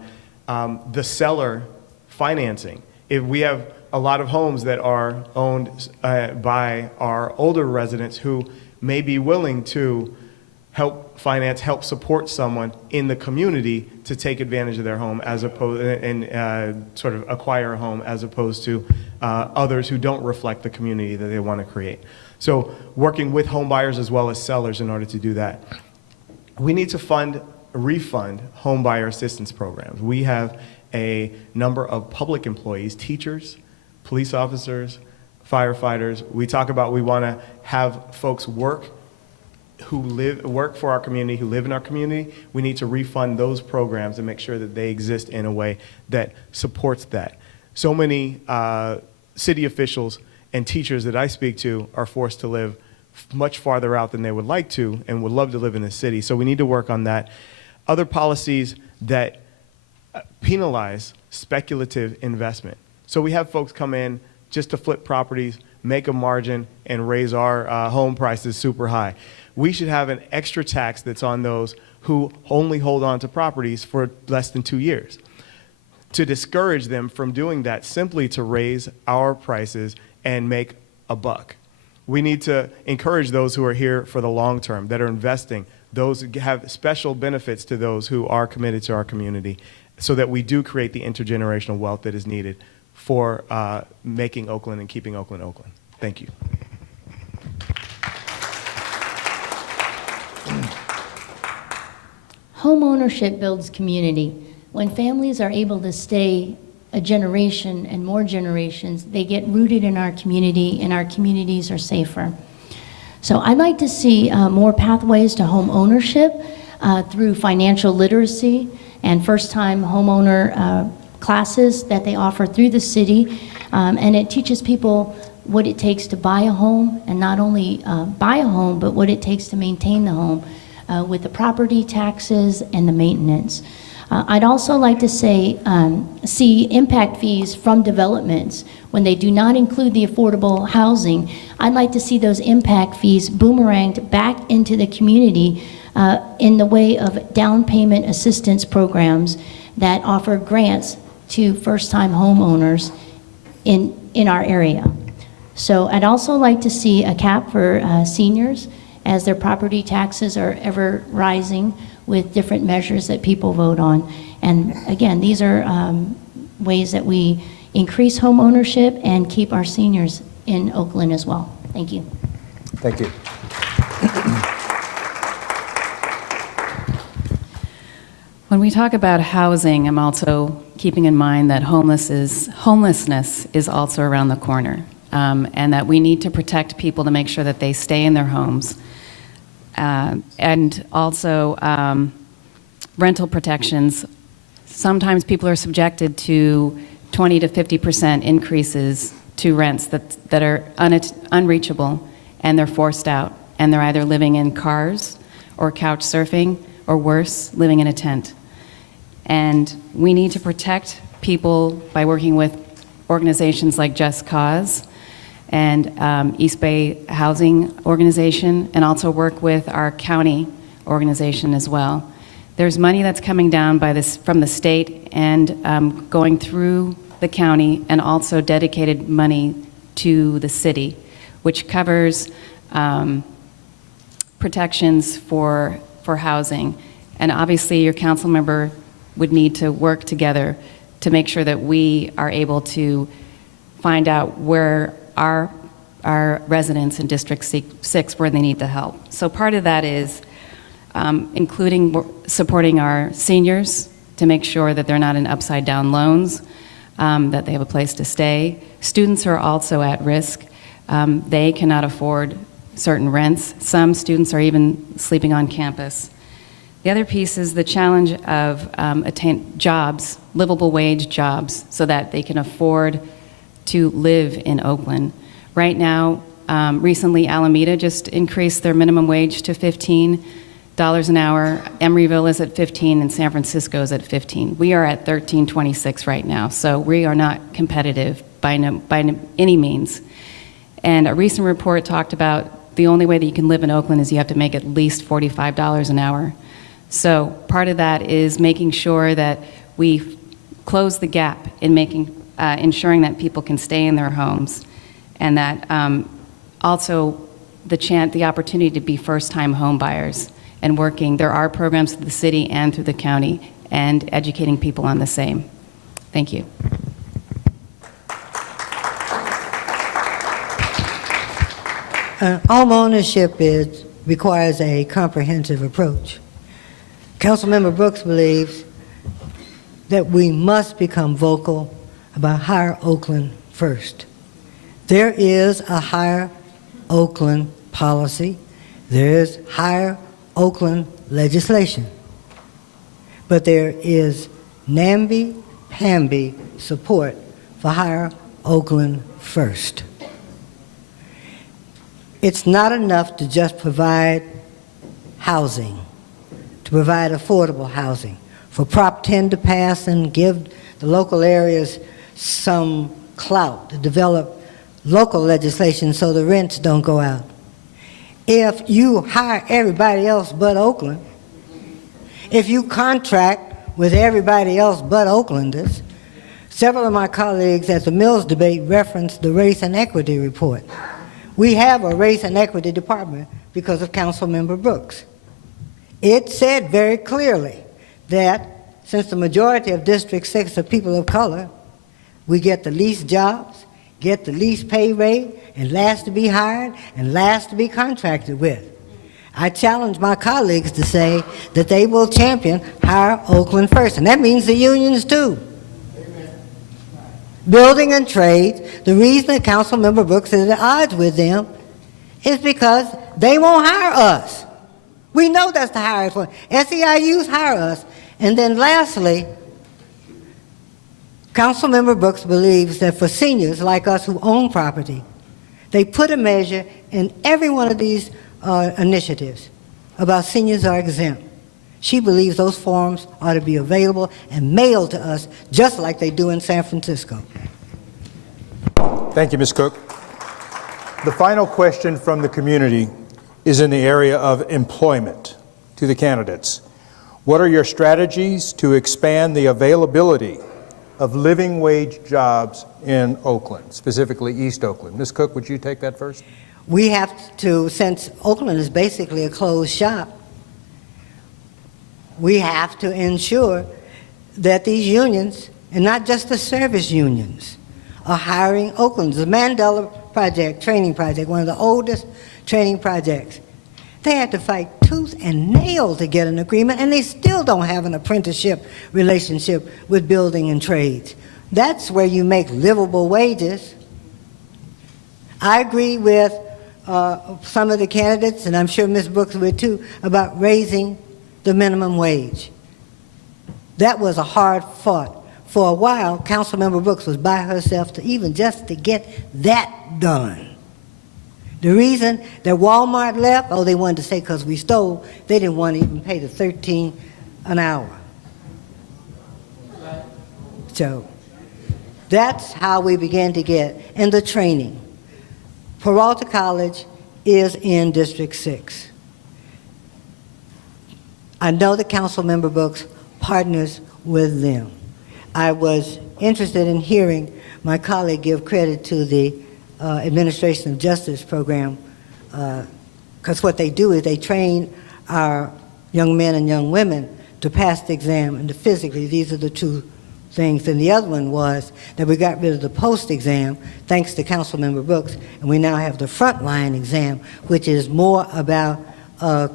the seller financing? If we have a lot of homes that are owned by our older residents who may be willing to help finance, help support someone in the community to take advantage of their home as opposed and sort of acquire a home as opposed to others who don't reflect the community that they want to create. So working with home buyers as well as sellers in order to do that. We need to refund home buyer assistance programs. We have a number of public employees, teachers, police officers, firefighters. We talk about we want to have folks work for our community, who live in our community. We need to refund those programs and make sure that they exist in a way that supports that. So many city officials and teachers that I speak to are forced to live much farther out than they would like to and would love to live in the city. So we need to work on that. Other policies that penalize speculative investment. So we have folks come in just to flip properties, make a margin, and raise our home prices super high. We should have an extra tax that's on those who only hold on to properties for less than 2 years, to discourage them from doing that, simply to raise our prices and make a buck. We need to encourage those who are here for the long term, that are investing, those who have special benefits to those who are committed to our community, so that we do create the intergenerational wealth that is needed for making Oakland and keeping Oakland Oakland. Thank you. Home ownership builds community. When families are able to stay a generation and more generations, they get rooted in our community and our communities are safer. So I'd like to see more pathways to home ownership through financial literacy and first-time homeowner classes that they offer through the city. And it teaches people what it takes to buy a home, and not only buy a home, but what it takes to maintain the home with the property taxes and the maintenance. I'd also like to say, see impact fees from developments. When they do not include the affordable housing, I'd like to see those impact fees boomeranged back into the community in the way of down payment assistance programs that offer grants to first-time homeowners in our area. So I'd also like to see a cap for seniors, as their property taxes are ever rising with different measures that people vote on. And again, these are ways that we increase home ownership and keep our seniors in Oakland as well. Thank you. Thank you. When we talk about housing, I'm also keeping in mind that homelessness is also around the corner, and that we need to protect people to make sure that they stay in their homes. And also rental protections. Sometimes people are subjected to 20 to 50% increases to rents that are unreachable, and they're forced out, and they're either living in cars or couch surfing, or worse, living in a tent. And we need to protect people by working with organizations like Just Cause and East Bay Housing Organization, and also work with our county organization as well. There's money that's coming down from the state and going through the county, and also dedicated money to the city, which covers protections for housing. And obviously your council member would need to work together to make sure that we are able to find out where our residents in District 6, where they need the help. So part of that is including supporting our seniors to make sure that they're not in upside down loans, that they have a place to stay. Students are also at risk. They cannot afford certain rents. Some students are even sleeping on campus. The other piece is the challenge of jobs, livable wage jobs, so that they can afford to live in Oakland. Right now, recently Alameda just increased their minimum wage to $15 an hour. Emeryville is at 15 and San Francisco is at 15. We are at $13.26 right now, so we are not competitive by any means. And a recent report talked about the only way that you can live in Oakland is you have to make at least $45 an hour. So part of that is making sure that we close the gap in ensuring that people can stay in their homes, and that also the opportunity to be first-time home buyers and working. There are programs through the city and through the county, and educating people on the same. Thank you. Home ownership requires a comprehensive approach. Councilmember Brooks believes that we must become vocal about Hire Oakland first. There is a Hire Oakland policy. There is Hire Oakland legislation. But there is namby-pamby support for Hire Oakland first. It's not enough to just provide housing, to provide affordable housing. For Prop 10 to pass and give the local areas some clout to develop local legislation so the rents don't go out. If you hire everybody else but Oakland, if you contract with everybody else but Oaklanders, several of my colleagues at the Mills debate referenced the Race and Equity report. We have a Race and Equity department because of Councilmember Brooks. It said very clearly that since the majority of District 6 are people of color, we get the least jobs, get the least pay rate, and last to be hired, and last to be contracted with. I challenge my colleagues to say that they will champion Hire Oakland first, and that means the unions too. Building and trades, the reason that Councilmember Brooks is at odds with them is because they won't hire us. We know that's the hiring for. SEIUs hire us. And then lastly, Councilmember Brooks believes that for seniors like us who own property, they put a measure in every one of these initiatives about seniors are exempt. She believes those forms ought to be available and mailed to us just like they do in San Francisco. Thank you, Ms. Cook. The final question from the community is in the area of employment to the candidates. What are your strategies to expand the availability of living wage jobs in Oakland, specifically East Oakland? Ms. Cook, would you take that first? We have to, since Oakland is basically a closed shop, we have to ensure that these unions, and not just the service unions, are hiring Oaklanders. The Mandela Project, training project, one of the oldest training projects. They had to fight tooth and nail to get an agreement, and they still don't have an apprenticeship relationship with building and trades. That's where you make livable wages. I agree with some of the candidates, and I'm sure Ms. Brooks would too, about raising the minimum wage. That was a hard fought. For a while, Councilmember Brooks was by herself just to get that done. The reason that Walmart left, they wanted to say because we stole, they didn't want to even pay the $13 an hour. So that's how we began to get in the training. Peralta College is in District 6. I know that Councilmember Brooks partners with them. I was interested in hearing my colleague give credit to the Administration of Justice program, because what they do is they train our young men and young women to pass the exam and to physically. These are the two things. And the other one was that we got rid of the post-exam, thanks to Councilmember Brooks, and we now have the frontline exam, which is more about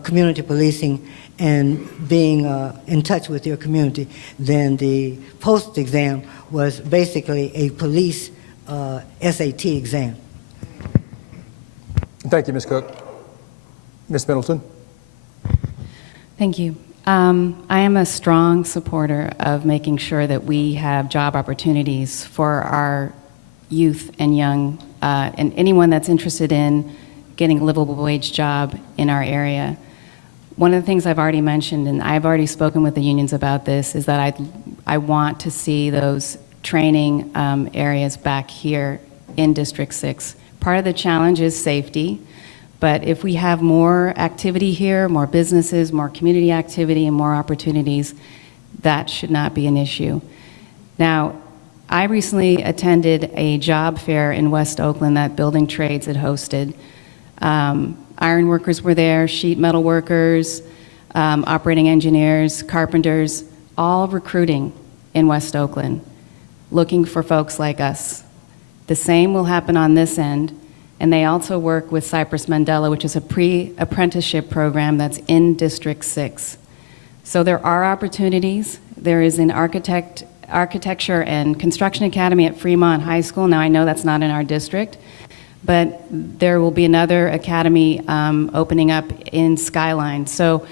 community policing and being in touch with your community than the post-exam was basically a police SAT exam. Thank you, Ms. Cook. Ms. Middleton? Thank you. I am a strong supporter of making sure that we have job opportunities for our youth and young, and anyone that's interested in getting a livable wage job in our area. One of the things I've already mentioned, and I've already spoken with the unions about this, is that I want to see those training areas back here in District 6. Part of the challenge is safety, but if we have more activity here, more businesses, more community activity, and more opportunities, that should not be an issue. Now, I recently attended a job fair in West Oakland that Building Trades had hosted. Iron workers were there, sheet metal workers, operating engineers, carpenters, all recruiting in West Oakland, looking for folks like us. The same will happen on this end, and they also work with Cypress Mandela, which is a pre-apprenticeship program that's in District 6. So there are opportunities. There is an architecture and construction academy at Fremont High School. Now I know that's not in our district, but there will be another academy opening up in Skyline. So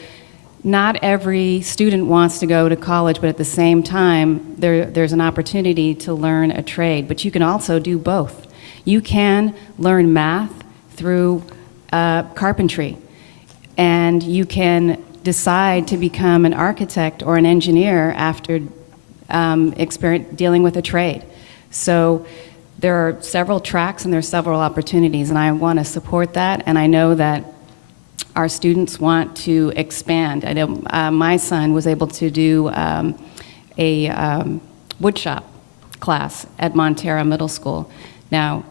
not every student wants to go to college, but at the same time, there's an opportunity to learn a trade. But you can also do both. You can learn math through carpentry, and you can decide to become an architect or an engineer after dealing with a trade. So there are several tracks and there are several opportunities, and I want to support that, and I know that our students want to expand. I know my son was able to do a woodshop class at Montera Middle School. Now,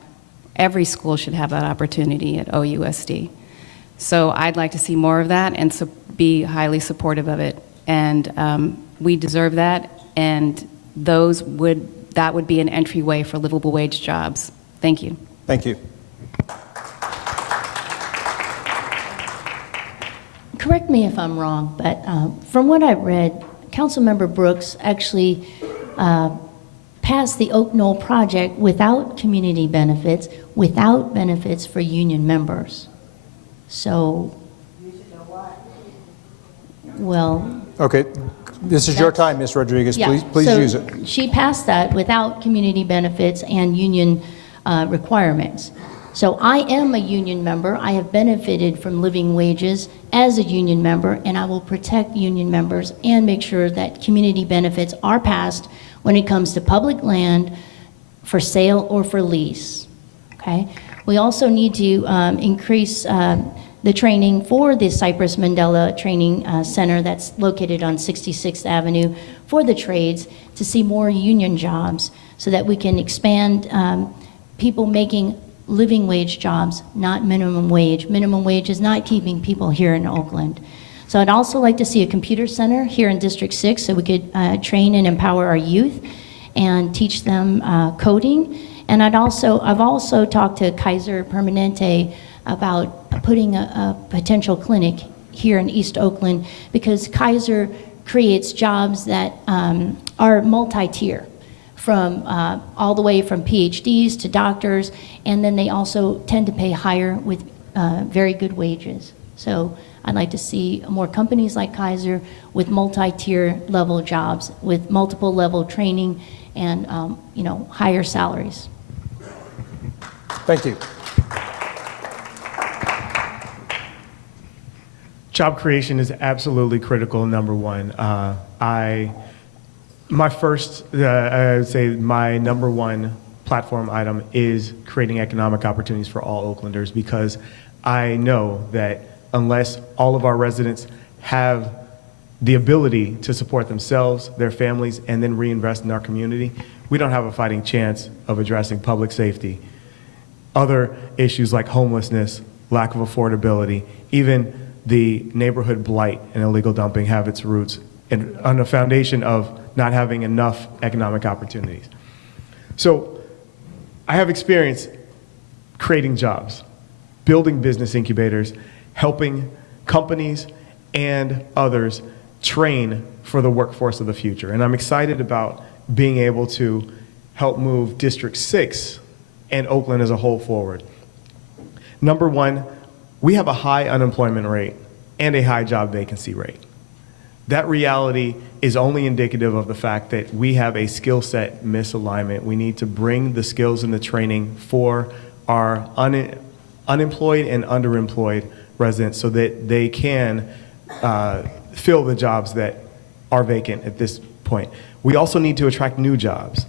every school should have that opportunity at OUSD. So I'd like to see more of that and be highly supportive of it. And we deserve that, and that would be an entryway for livable wage jobs. Thank you. Thank you. Correct me if I'm wrong, but from what I read, Councilmember Brooks actually passed the Oak Knoll project without community benefits, without benefits for union members. So, well... Okay, this is your time, Ms. Rodriguez. Yeah, Please so use it. she passed that without community benefits and union requirements. So I am a union member. I have benefited from living wages as a union member, and I will protect union members and make sure that community benefits are passed when it comes to public land for sale or for lease, okay? We also need to increase the training for the Cypress Mandela Training Center that's located on 66th Avenue for the trades to see more union jobs so that we can expand people making living wage jobs, not minimum wage. Minimum wage is not keeping people here in Oakland. So I'd also like to see a computer center here in District 6 so we could train and empower our youth and teach them coding. And I've also talked to Kaiser Permanente about putting a potential clinic here in East Oakland, because Kaiser creates jobs that are multi-tier, from all the way from PhDs to doctors, and then they also tend to pay higher with very good wages. So I'd like to see more companies like Kaiser with multi-tier level jobs, with multiple level training and higher salaries. Thank you. Job creation is absolutely critical, number one. I would say my number one platform item is creating economic opportunities for all Oaklanders, because I know that unless all of our residents have the ability to support themselves, their families, and then reinvest in our community, we don't have a fighting chance of addressing public safety, other issues like homelessness, lack of affordability, even the neighborhood blight and illegal dumping have its roots on a foundation of not having enough economic opportunities. So I have experience creating jobs, building business incubators, helping companies and others train for the workforce of the future. And I'm excited about being able to help move District 6 and Oakland as a whole forward. Number one, we have a high unemployment rate and a high job vacancy rate. That reality is only indicative of the fact that we have a skill set misalignment. We need to bring the skills and the training for our unemployed and underemployed residents so that they can fill the jobs that are vacant at this point. We also need to attract new jobs.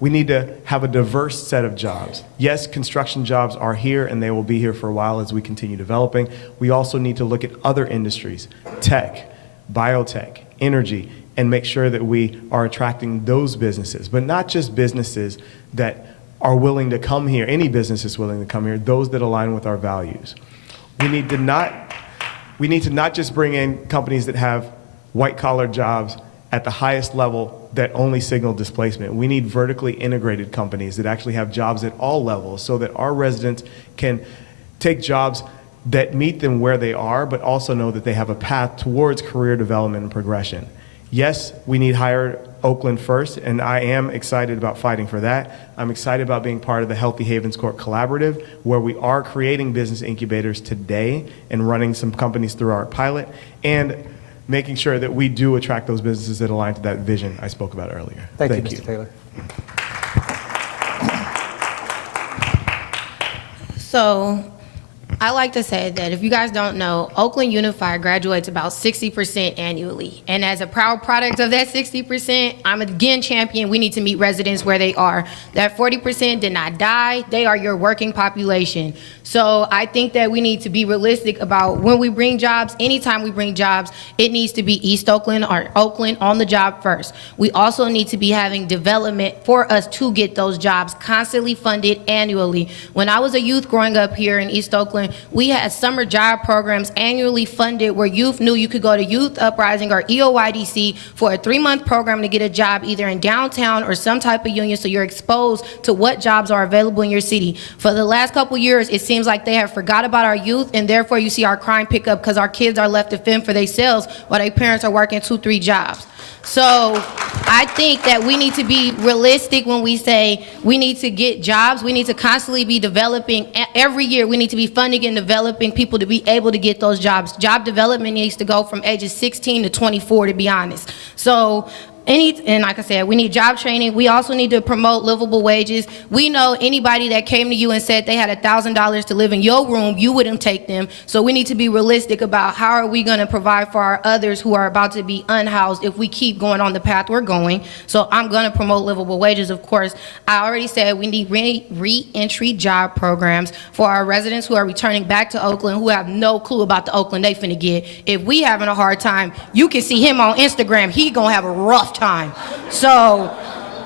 We need to have a diverse set of jobs. Yes, construction jobs are here and they will be here for a while as we continue developing. We also need to look at other industries, tech, biotech, energy, and make sure that we are attracting those businesses, but not just businesses that are willing to come here, any business is willing to come here, those that align with our values. We need to not just bring in companies that have white-collar jobs at the highest level that only signal displacement. We need vertically integrated companies that actually have jobs at all levels so that our residents can take jobs that meet them where they are, but also know that they have a path towards career development and progression. Yes, we need Hire Oakland first, and I am excited about fighting for that. I'm excited about being part of the Healthy Havens Court Collaborative, where we are creating business incubators today and running some companies through our pilot, and making sure that we do attract those businesses that align to that vision I spoke about earlier. Thank you, Mr. Taylor. So I like to say that if you guys don't know, Oakland Unified graduates about 60% annually. And as a proud product of that 60%, I'm again champion, we need to meet residents where they are. That 40% did not die, they are your working population. So I think that we need to be realistic about when we bring jobs, anytime we bring jobs, it needs to be East Oakland or Oakland on the job first. We also need to be having development for us to get those jobs constantly funded annually. When I was a youth growing up here in East Oakland, we had summer job programs annually funded where youth knew you could go to Youth Uprising or EOYDC for a 3-month program to get a job either in downtown or some type of union, so you're exposed to what jobs are available in your city. For the last couple years, it seems like they have forgot about our youth, and therefore you see our crime pick up because our kids are left to fend for themselves while their parents are working 2-3 jobs. So I think that we need to be realistic when we say we need to get jobs. We need to constantly be developing. Every year we need to be funding and developing people to be able to get those jobs. Job development needs to go from ages 16 to 24, to be honest. So and like I said, we need job training. We also need to promote livable wages. We know anybody that came to you and said they had $1,000 to live in your room, you wouldn't take them. So we need to be realistic about how are we going to provide for our others who are about to be unhoused if we keep going on the path we're going. So I'm going to promote livable wages, of course. I already said we need re-entry job programs for our residents who are returning back to Oakland who have no clue about the Oakland they finna get. If we having a hard time, you can see him on Instagram. He gonna have a rough time. So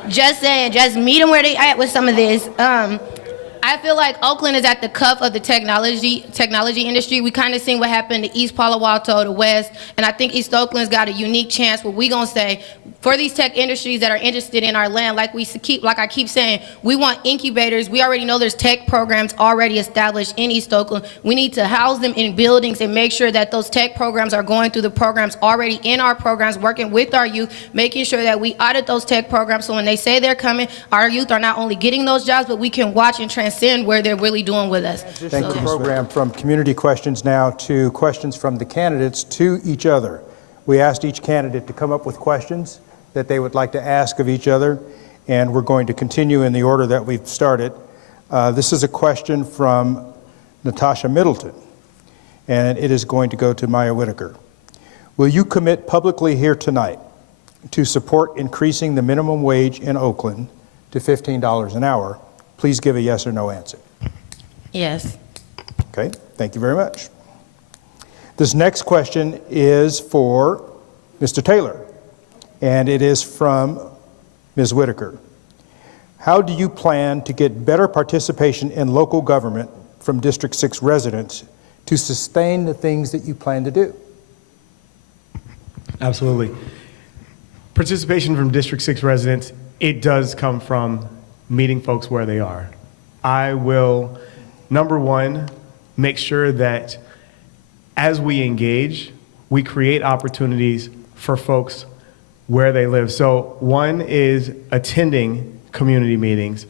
just saying, just meet them where they at with some of this. I I feel like Oakland is at the cuff of the technology industry. We kind of seen what happened to East Palo Alto, the West, and I think East Oakland's got a unique chance where we gonna say, for these tech industries that are interested in our land, like I keep saying, we want incubators. We already know there's tech programs already established in East Oakland. We need to house them in buildings and make sure that those tech programs are going through the programs already in our programs, working with our youth, making sure that we audit those tech programs so when they say they're coming, our youth are not only getting those jobs, but we can watch and transcend where they're really doing with us. Thank you. Program from community questions now to questions from the candidates to each other. We asked each candidate to come up with questions that they would like to ask of each other, and we're going to continue in the order that we've started. This is a question from Natasha Middleton, and it is going to go to Maya Whitaker. Will you commit publicly here tonight to support increasing the minimum wage in Oakland to $15 an hour? Please give a yes or no answer. Yes. Okay, thank you very much. This next question is for Mr. Taylor, and it is from Ms. Whitaker. How do you plan to get better participation in local government from District 6 residents to sustain the things that you plan to do? Absolutely. Participation from District 6 residents, it does come from meeting folks where they are. I will, number one, make sure that as we engage, we create opportunities for folks where they live. So one is attending community meetings.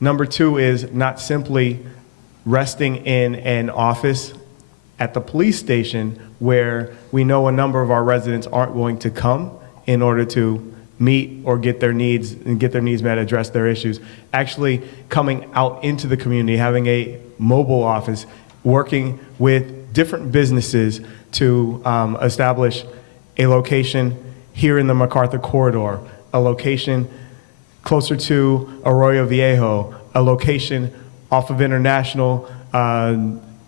Number two is not simply resting in an office at the police station where we know a number of our residents aren't going to come in order to meet or get their needs met, address their issues. Actually coming out into the community, having a mobile office, working with different businesses to establish a location here in the MacArthur corridor, a location closer to Arroyo Viejo, a location off of International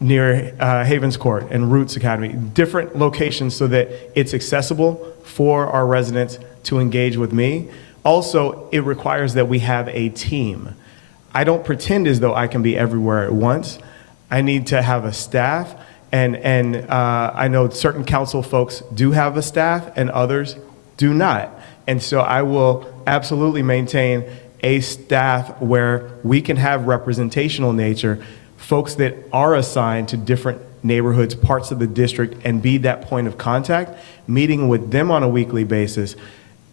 near Havens Court and Roots Academy, different locations so that it's accessible for our residents to engage with me. Also, it requires that we have a team. I don't pretend as though I can be everywhere at once. I need to have a staff, and I know certain council folks do have a staff and others do not. And so I will absolutely maintain a staff where we can have representational nature, folks that are assigned to different neighborhoods, parts of the district, and be that point of contact, meeting with them on a weekly basis,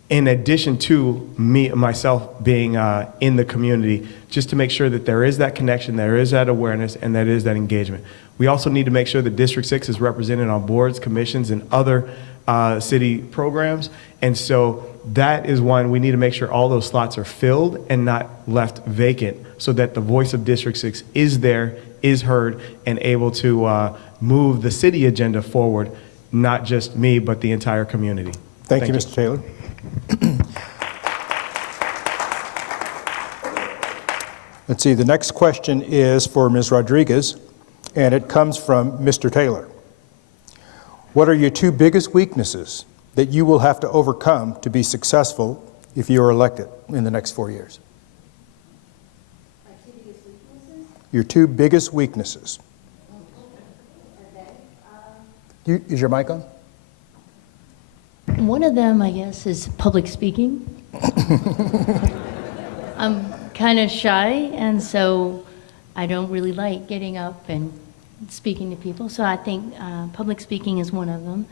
in addition to myself being in the community, just to make sure that there is that connection, there is that awareness, and there is that engagement. We also need to make sure that District 6 is represented on boards, commissions, and other city programs. And so that is one, we need to make sure all those slots are filled and not left vacant so that the voice of District 6 is there, is heard, and able to move the city agenda forward, not just me, but the entire community. Thank you, Mr. Taylor. Let's see, the next question is for Ms. Rodriguez, and it comes from Mr. Taylor. What are your two biggest weaknesses that you will have to overcome to be successful if you are elected in the next 4 years? My two biggest weaknesses? Your two biggest weaknesses. Okay. Is your mic on? One of them, I guess, is public speaking. I'm kind of shy, and so I don't really like getting up and speaking to people. So I think public speaking is one of them.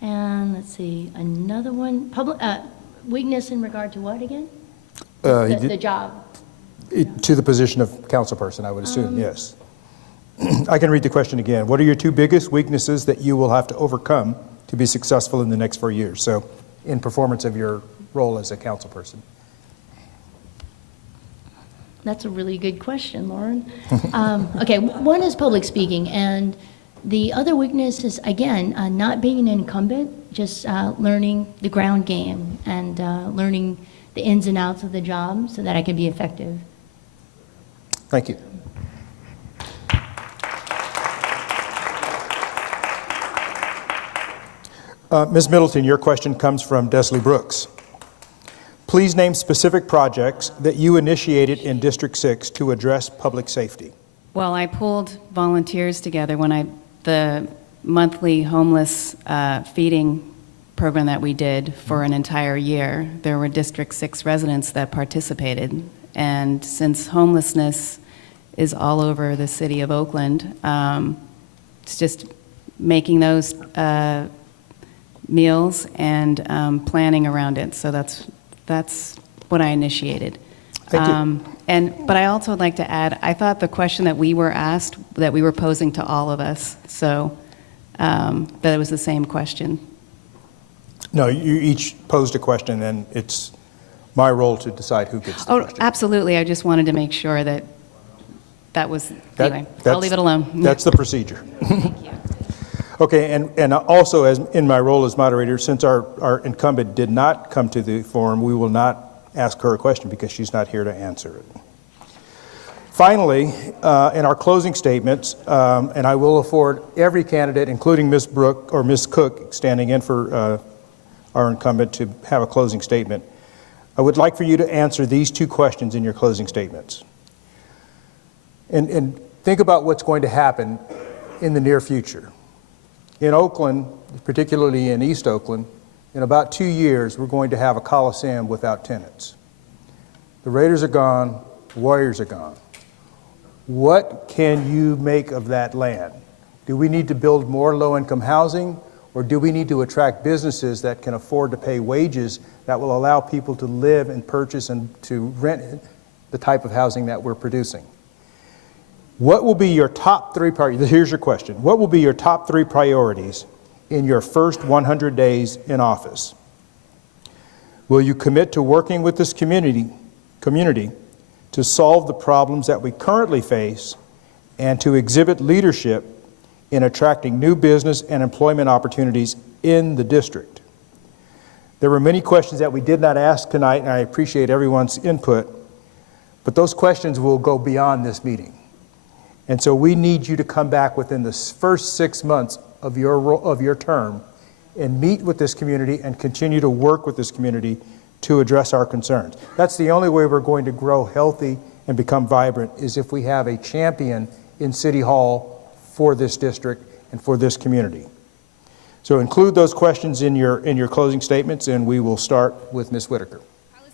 And let's see, another one, weakness in regard to what again? The job. To the position of councilperson, I would assume, yes. I can read the question again. What are your two biggest weaknesses that you will have to overcome to be successful in the next 4 years? So in performance of your role as a councilperson. That's a really good question, Lauren. Okay, one is public speaking, and the other weakness is, again, not being an incumbent, just learning the ground game and learning the ins and outs of the job so that I can be effective. Thank you. Ms. Middleton, your question comes from Desley Brooks. Please name specific projects that you initiated in District 6 to address public safety. Well, I pulled volunteers together when the monthly homeless feeding program that we did for an entire year. There were District 6 residents that participated. And since homelessness is all over the city of Oakland, it's just making those meals and planning around it. So that's what I initiated. Thank you. But I also would like to add, I thought the question that we were asked, that we were posing to all of us, so that it was the same question. No, you each posed a question, and it's my role to decide who gets the Oh, question. absolutely. I just wanted to make sure that was, anyway, I'll that's- leave it alone. That's the procedure. Okay, and also, as in my role as moderator, since our incumbent did not come to the forum, we will not ask her a question because she's not here to answer it. Finally, in our closing statements, and I will afford every candidate, including Ms. Brooke or Ms. Cook, standing in for our incumbent, to have a closing statement. I would like for you to answer these two questions in your closing statements. And think about what's going to happen in the near future. In Oakland, particularly in East Oakland, in about 2 years, we're going to have a Coliseum without tenants. The Raiders are gone, the Warriors are gone. What can you make of that land? Do we need to build more low-income housing, or do we need to attract businesses that can afford to pay wages that will allow people to live and purchase and to rent the type of housing that we're producing? What will be your top 3 priorities? Here's your question. What will be your top 3 priorities in your first 100 days in office? Will you commit to working with this community to solve the problems that we currently face and to exhibit leadership in attracting new business and employment opportunities in the district? There were many questions that we did not ask tonight, and I appreciate everyone's input, but those questions will go beyond this meeting. And so we need you to come back within the first 6 months of your term and meet with this community and continue to work with this community to address our concerns. That's the only way we're going to grow healthy and become vibrant, is if we have a champion in City Hall for this district and for this community. So include those questions in your closing statements, and we will start with Ms. Whitaker.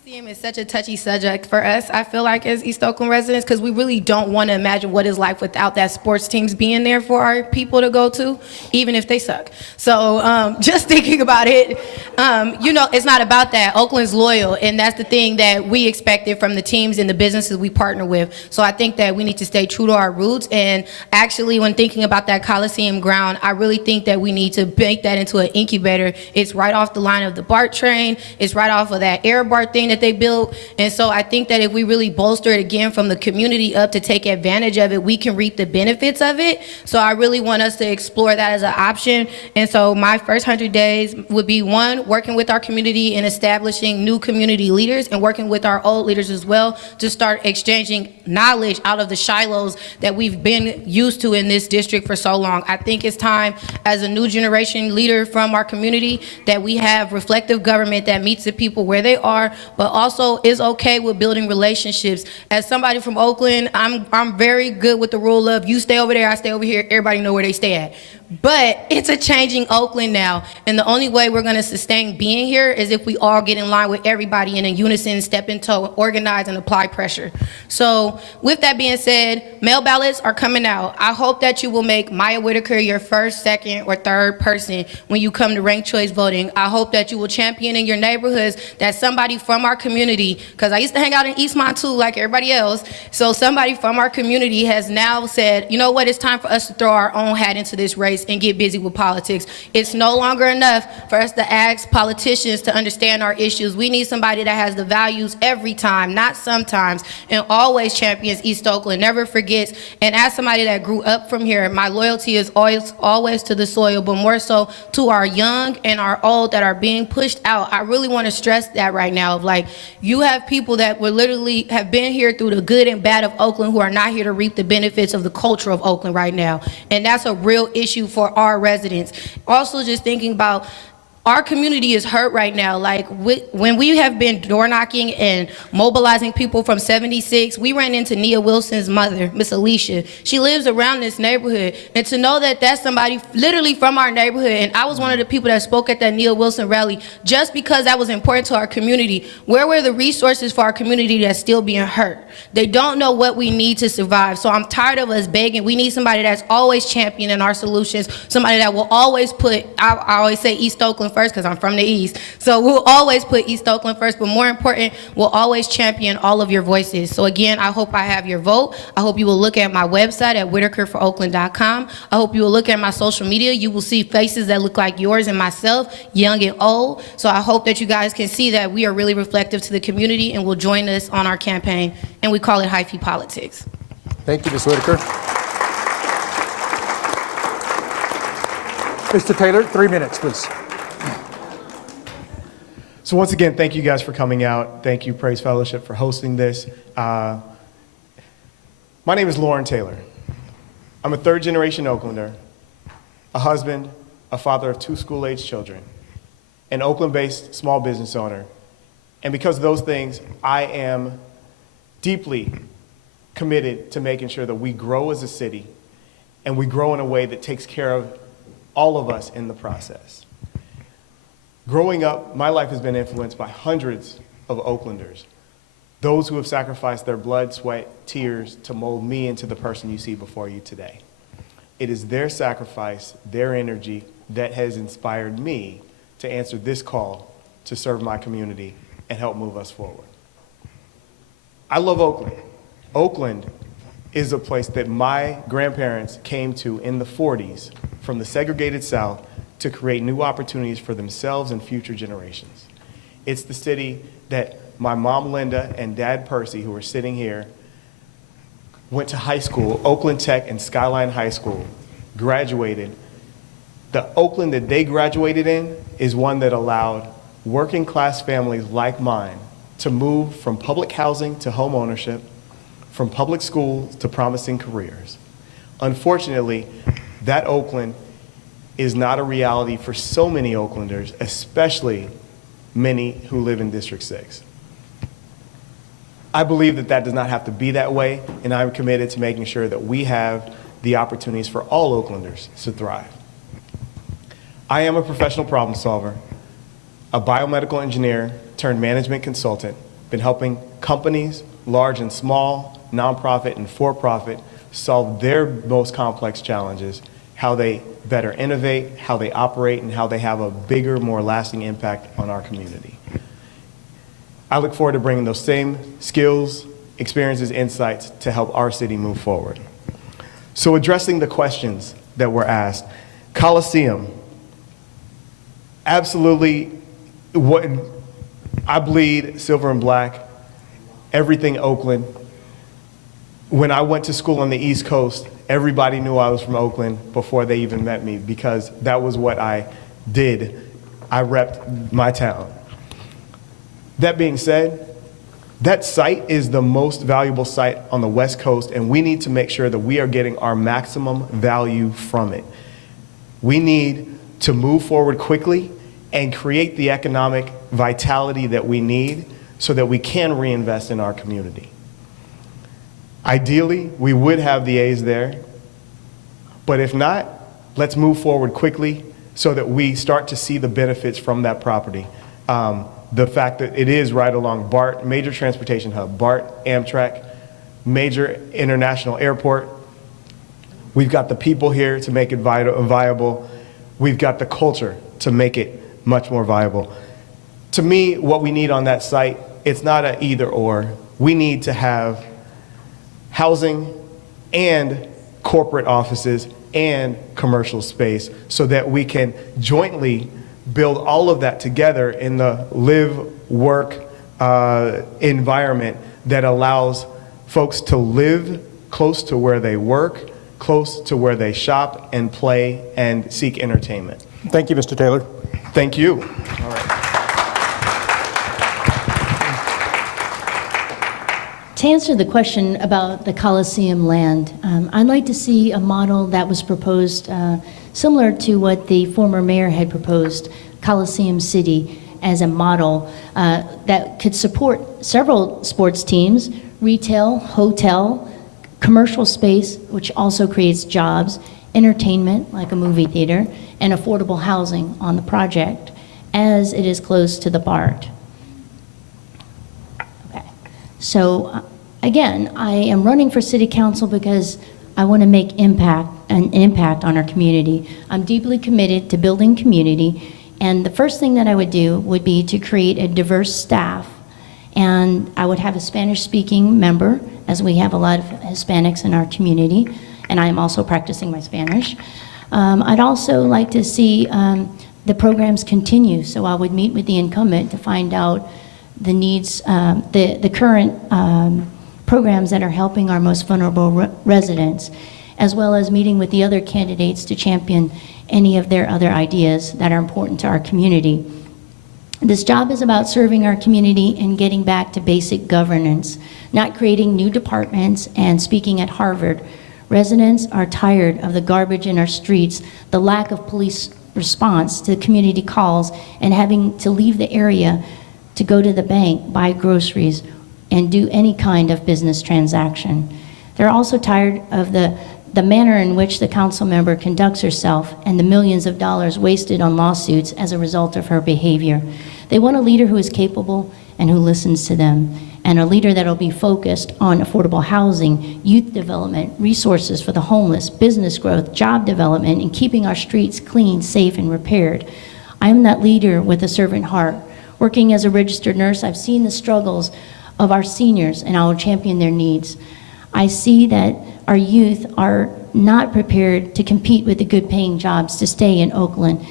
Coliseum is such a touchy subject for us, I feel like, as East Oakland residents, because we really don't want to imagine what it's like without that sports teams being there for our people to go to, even if they suck. So just thinking about it, it's not about that. Oakland's loyal, and that's the thing that we expected from the teams and the businesses we partner with. So I think that we need to stay true to our roots, and actually, when thinking about that Coliseum ground, I really think that we need to make that into an incubator. It's right off the line of the BART train. It's right off of that air BART thing that they built. And so I think that if we really bolster it again from the community up to take advantage of it, we can reap the benefits of it. So I really want us to explore that as an option. And so my first 100 days would be, 1, working with our community and establishing new community leaders, and working with our old leaders as well to start exchanging knowledge out of the silos that we've been used to in this district for so long. I think it's time, as a new generation leader from our community, that we have reflective government that meets the people where they are, but also is okay with building relationships. As somebody from Oakland, I'm very good with the rule of, you stay over there, I stay over here, everybody know where they stay at. But it's a changing Oakland now, and the only way we're going to sustain being here is if we all get in line with everybody in a unison, step in toe, organize, and apply pressure. So with that being said, mail ballots are coming out. I hope that you will make Maya Whitaker your first, second, or third person when you come to ranked choice voting. I hope that you will champion in your neighborhoods that somebody from our community, because I used to hang out in Eastmont too, like everybody else, so somebody from our community has now said, you know what, it's time for us to throw our own hat into this race and get busy with politics. It's no longer enough for us to ask politicians to understand our issues. We need somebody that has the values every time, not sometimes, and always champions East Oakland, never forgets. And as somebody that grew up from here, my loyalty is always to the soil, but more so to our young and our old that are being pushed out. I really want to stress that right now. Like, you have people that were literally have been here through the good and bad of Oakland who are not here to reap the benefits of the culture of Oakland right now. And that's a real issue for our residents. Also, just thinking about Our community is hurt right now. Like, when we have been door knocking and mobilizing people from 76, we ran into Nia Wilson's mother, Miss Alicia. She lives around this neighborhood. And to know that that's somebody literally from our neighborhood, and I was one of the people that spoke at that Nia Wilson rally just because that was important to our community. Where were the resources for our community that's still being hurt? They don't know what we need to survive. So I'm tired of us begging. We need somebody that's always championing our solutions, somebody that will always put, I always say East Oakland first because I'm from the East. So we'll always put East Oakland first, but more important, we'll always champion all of your voices. So again, I hope I have your vote. I hope you will look at my website at whitakerforoakland.com. I hope you will look at my social media. You will see faces that look like yours and myself, young and old. So I hope that you guys can see that we are really reflective to the community and will join us on our campaign. And we call it hyphy politics. Thank you, Ms. Whitaker. Mr. Taylor, 3 minutes, please. So once again, thank you guys for coming out. Thank you, Praise Fellowship, for hosting this. My name is Lauren Taylor. I'm a third-generation Oaklander, a husband, a father of 2 school-age children, an Oakland-based small business owner. And because of those things, I am deeply committed to making sure that we grow as a city and we grow in a way that takes care of all of us in the process. Growing up, my life has been influenced by hundreds of Oaklanders, those who have sacrificed their blood, sweat, tears to mold me into the person you see before you today. It is their sacrifice, their energy that has inspired me to answer this call to serve my community and help move us forward. I love Oakland. Oakland is a place that my grandparents came to in the 40s from the segregated South to create new opportunities for themselves and future generations. It's the city that my mom, Linda, and dad, Percy, who are sitting here, went to high school, Oakland Tech and Skyline High School, graduated. The Oakland that they graduated in is one that allowed working class families like mine to move from public housing to home ownership, from public schools to promising careers. Unfortunately, that Oakland is not a reality for so many Oaklanders, especially many who live in District 6. I believe that that does not have to be that way, and I'm committed to making sure that we have the opportunities for all Oaklanders to thrive. I am a professional problem solver, a biomedical engineer turned management consultant, been helping companies, large and small, nonprofit and for-profit, solve their most complex challenges, how they better innovate, how they operate, and how they have a bigger, more lasting impact on our community. I look forward to bringing those same skills, experiences, insights to help our city move forward. So addressing the questions that were asked, Coliseum, absolutely, what I bleed silver and black, everything Oakland. When I went to school on the East Coast, everybody knew I was from Oakland before they even met me because that was what I did. I repped my town. That being said, that site is the most valuable site on the West Coast, and we need to make sure that we are getting our maximum value from it. We need to move forward quickly and create the economic vitality that we need so that we can reinvest in our community. Ideally, we would have the A's there, but if not, let's move forward quickly so that we start to see the benefits from that property. The fact that it is right along BART, major transportation hub, BART, Amtrak, major international airport. We've got the people here to make it viable. We've got the culture to make it much more viable. To me, what we need on that site, it's not an either or. We need to have housing and corporate offices and commercial space so that we can jointly build all of that together in the live, work environment that allows folks to live close to where they work, close to where they shop and play and seek entertainment. Thank you, Mr. Taylor. Thank you. All right. To answer the question about the Coliseum land, I'd like to see a model that was proposed similar to what the former mayor had proposed. Coliseum City as a model that could support several sports teams, retail, hotel, commercial space, which also creates jobs, entertainment, like a movie theater, and affordable housing on the project, as it is close to the BART. Okay. So, again, I am running for city council because I want to make an impact on our community. I'm deeply committed to building community, and the first thing that I would do would be to create a diverse staff, and I would have a Spanish-speaking member, as we have a lot of Hispanics in our community, and I am also practicing my Spanish. I'd also like to see the programs continue, so I would meet with the incumbent to find out the needs, the current programs that are helping our most vulnerable residents, as well as meeting with the other candidates to champion any of their other ideas that are important to our community. This job is about serving our community and getting back to basic governance, not creating new departments and speaking at Harvard. Residents are tired of the garbage in our streets, the lack of police response to community calls, and having to leave the area to go to the bank, buy groceries, and do any kind of business transaction. They're also tired of the manner in which the council member conducts herself and the millions of dollars wasted on lawsuits as a result of her behavior. They want a leader who is capable and who listens to them, and a leader that will be focused on affordable housing, youth development, resources for the homeless, business growth, job development, and keeping our streets clean, safe, and repaired. I am that leader with a servant heart. Working as a registered nurse, I've seen the struggles of our seniors, and I will champion their needs. I see that our youth are not prepared to compete with the good-paying jobs to stay in Oakland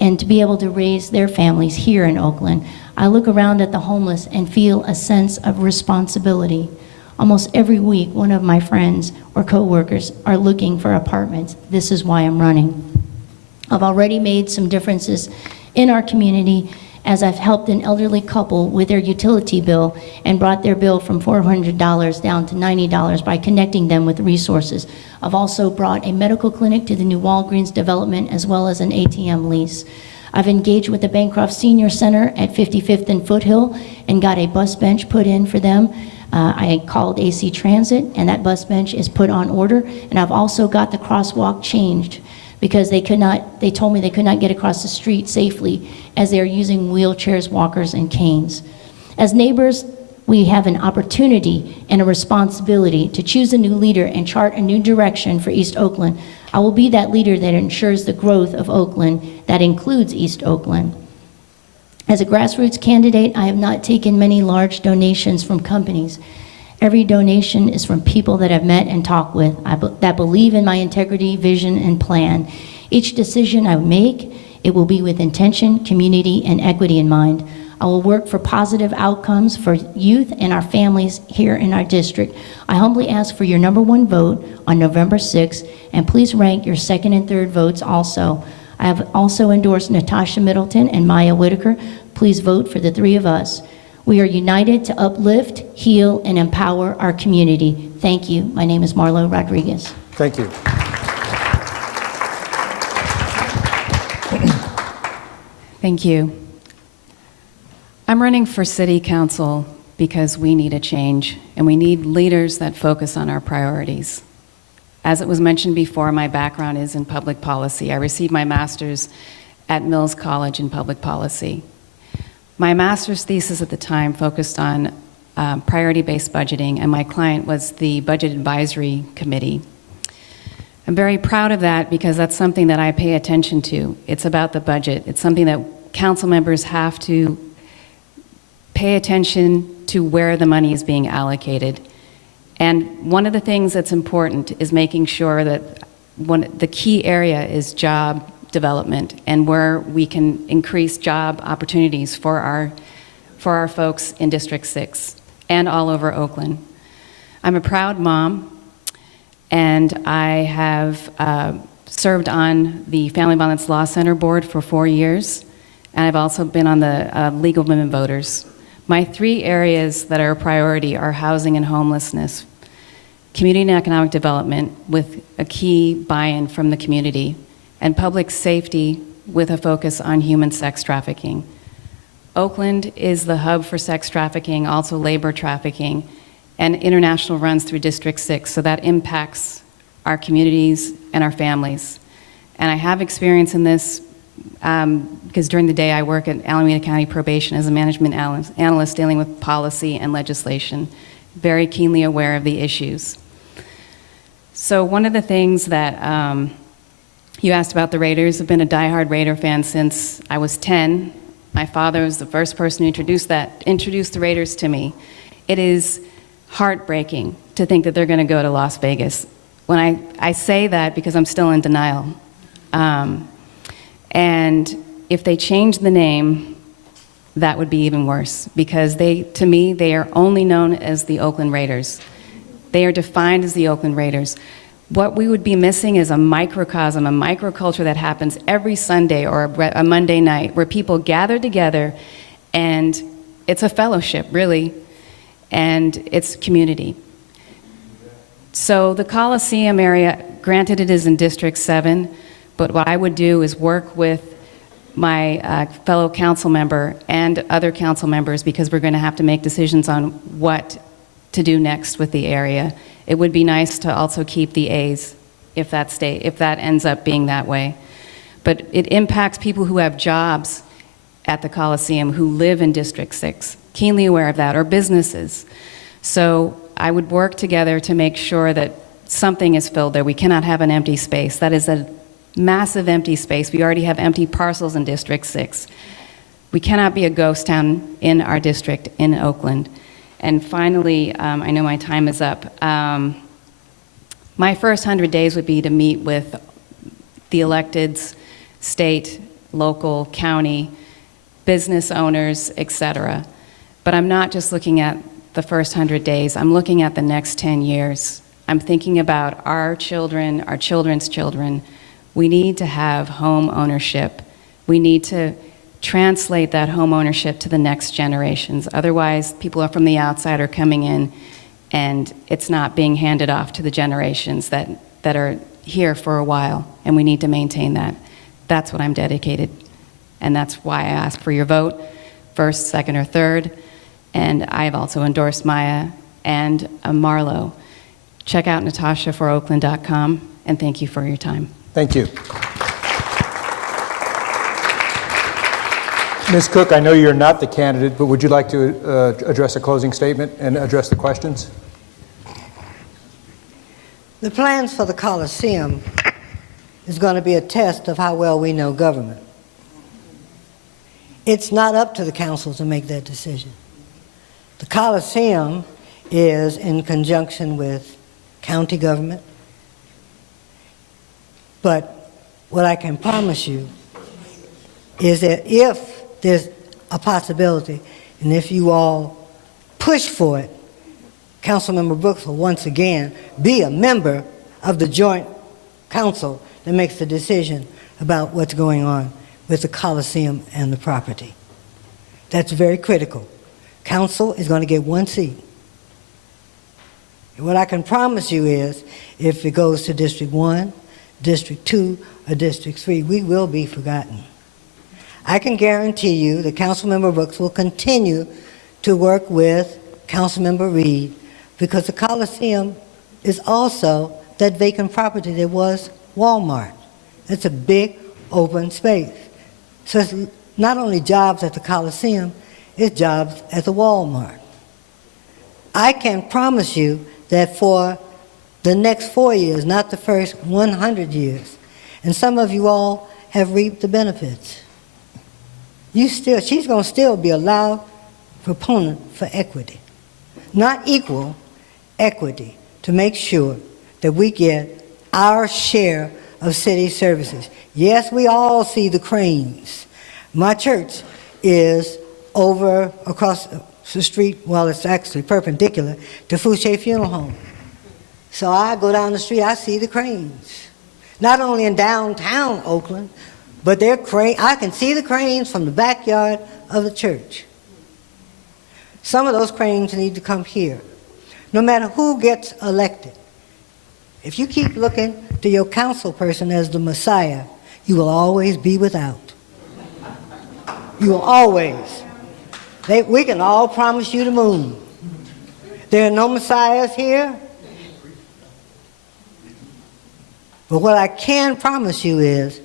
and to be able to raise their families here in Oakland. I look around at the homeless and feel a sense of responsibility. Almost every week, one of my friends or coworkers are looking for apartments. This is why I'm running. I've already made some differences in our community as I've helped an elderly couple with their utility bill and brought their bill from $400 down to $90 by connecting them with resources. I've also brought a medical clinic to the new Walgreens development, as well as an ATM lease. I've engaged with the Bancroft Senior Center at 55th and Foothill and got a bus bench put in for them. I called AC Transit, and that bus bench is put on order, and I've also got the crosswalk changed, because they told me they could not get across the street safely as they are using wheelchairs, walkers, and canes. As neighbors, we have an opportunity and a responsibility to choose a new leader and chart a new direction for East Oakland. I will be that leader that ensures the growth of Oakland that includes East Oakland. As a grassroots candidate, I have not taken many large donations from companies. Every donation is from people that I've met and talked with that believe in my integrity, vision, and plan. Each decision I make, it will be with intention, community, and equity in mind. I will work for positive outcomes for youth and our families here in our district. I humbly ask for your #1 vote on November 6th, and please rank your second and third votes also. I have also endorsed Natasha Middleton and Maya Whitaker. Please vote for the three of us. We are united to uplift, heal, and empower our community. Thank you. My name is Marlo Rodriguez. Thank you. Thank you. I'm running for city council because we need a change, and we need leaders that focus on our priorities. As it was mentioned before, my background is in public policy. I received my master's at Mills College in public policy. My master's thesis at the time focused on priority-based budgeting, and my client was the Budget Advisory Committee. I'm very proud of that because that's something that I pay attention to. It's about the budget. It's something that council members have to pay attention to where the money is being allocated. And one of the things that's important is making sure that the key area is job development and where we can increase job opportunities for our folks in District 6 and all over Oakland. I'm a proud mom, and I have served on the Family Violence Law Center board for 4 years, and I've also been on the League of Women Voters. My 3 areas that are a priority are housing and homelessness, community and economic development with a key buy-in from the community, and public safety with a focus on human sex trafficking. Oakland is the hub for sex trafficking, also labor trafficking, and international runs through District 6, so that impacts our communities and our families. And I have experience in this because during the day I work at Alameda County Probation as a management analyst dealing with policy and legislation, very keenly aware of the issues. So one of the things that you asked about the Raiders, I've been a diehard Raider fan since I was 10. My father was the first person who introduced the Raiders to me. It is heartbreaking to think that they're going to go to Las Vegas. When I say that because I'm still in denial. And if they change the name, that would be even worse, because to me, they are only known as the Oakland Raiders. They are defined as the Oakland Raiders. What we would be missing is a microcosm, a microculture that happens every Sunday or a Monday night where people gather together, and it's a fellowship, really, and it's community. So the Coliseum area, granted it is in District 7, but what I would do is work with my fellow council member and other council members, because we're going to have to make decisions on what to do next with the area. It would be nice to also keep the A's if that ends up being that way. But it impacts people who have jobs at the Coliseum who live in District 6, keenly aware of that, or businesses. So I would work together to make sure that something is filled there. We cannot have an empty space. That is a massive empty space. We already have empty parcels in District 6. We cannot be a ghost town in our district in Oakland. And finally, I know my time is up. My first 100 days would be to meet with the electeds, state, local, county, business owners, etc. But I'm not just looking at the first 100 days. I'm looking at the next 10 years. I'm thinking about our children, our children's children. We need to have home ownership. We need to translate that home ownership to the next generations. Otherwise, people from the outside are coming in, and it's not being handed off to the generations that are here for a while, and we need to maintain that. That's what I'm dedicated, and that's why I ask for your vote, first, second, or third, and I've also endorsed Maya and Marlo. Check out NatashaForOakland.com, and thank you for your time. Thank you. Ms. Cook, I know you're not the candidate, but would you like to address a closing statement and address the questions? The plans for the Coliseum is going to be a test of how well we know government. It's not up to the council to make that decision. The Coliseum is in conjunction with county government. But what I can promise you is that if there's a possibility, and if you all push for it, Councilmember Brooks will once again be a member of the joint council that makes the decision about what's going on with the Coliseum and the property. That's very critical. Council is going to get one seat. And what I can promise you is, if it goes to District 1, District 2, or District 3, we will be forgotten. I can guarantee you that Councilmember Brooks will continue to work with Councilmember Reed, because the Coliseum is also that vacant property that was Walmart. It's a big open space. So it's not only jobs at the Coliseum, it's jobs at the Walmart. I can promise you that for the next 4 years, not the first 100 years, and some of you all have reaped the benefits. She's going to still be a loud proponent for equity. Not equal, equity, to make sure that we get our share of city services. Yes, we all see the cranes. My church is over across the street, well, it's actually perpendicular to Fouché Funeral Home. So I go down the street, I see the cranes. Not only in downtown Oakland, but I can see the cranes from the backyard of the church. Some of those cranes need to come here. No matter who gets elected, if you keep looking to your council person as the Messiah, you will always be without. You will always. We can all promise you the moon. There are no messiahs here. But what I can promise you is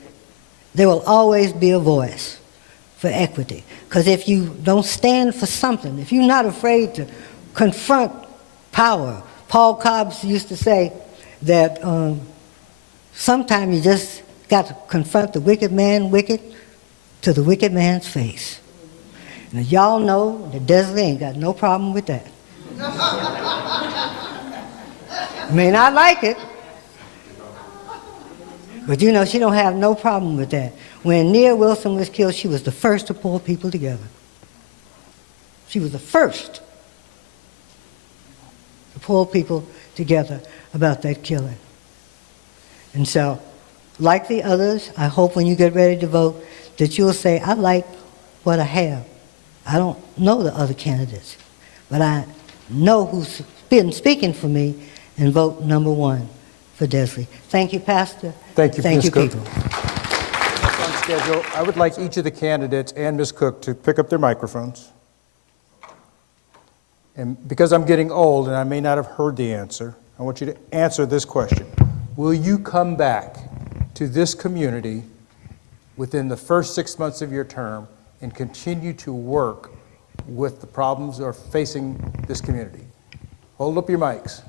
there will always be a voice for equity. Because if you don't stand for something, if you're not afraid to confront power, Paul Cobbs used to say that sometimes you just got to confront the wicked man wicked to the wicked man's face. And y'all know that Desley ain't got no problem with that. May not like it, but you know, she don't have no problem with that. When Nia Wilson was killed, she was the first to pull people together. She was the first to pull people together about that killing. And so, like the others, I hope when you get ready to vote that you'll say, I like what I have. I don't know the other candidates, but I know who's been speaking for me, and vote number 1 for Desley. Thank you, Pastor. Thank you, Thank Ms. you, Cook. people. On schedule, I would like each of the candidates and Ms. Cook to pick up their microphones. And because I'm getting old and I may not have heard the answer, I want you to answer this question. Will you come back to this community within the first 6 months of your term and continue to work with the problems that are facing this community? Hold up your mics.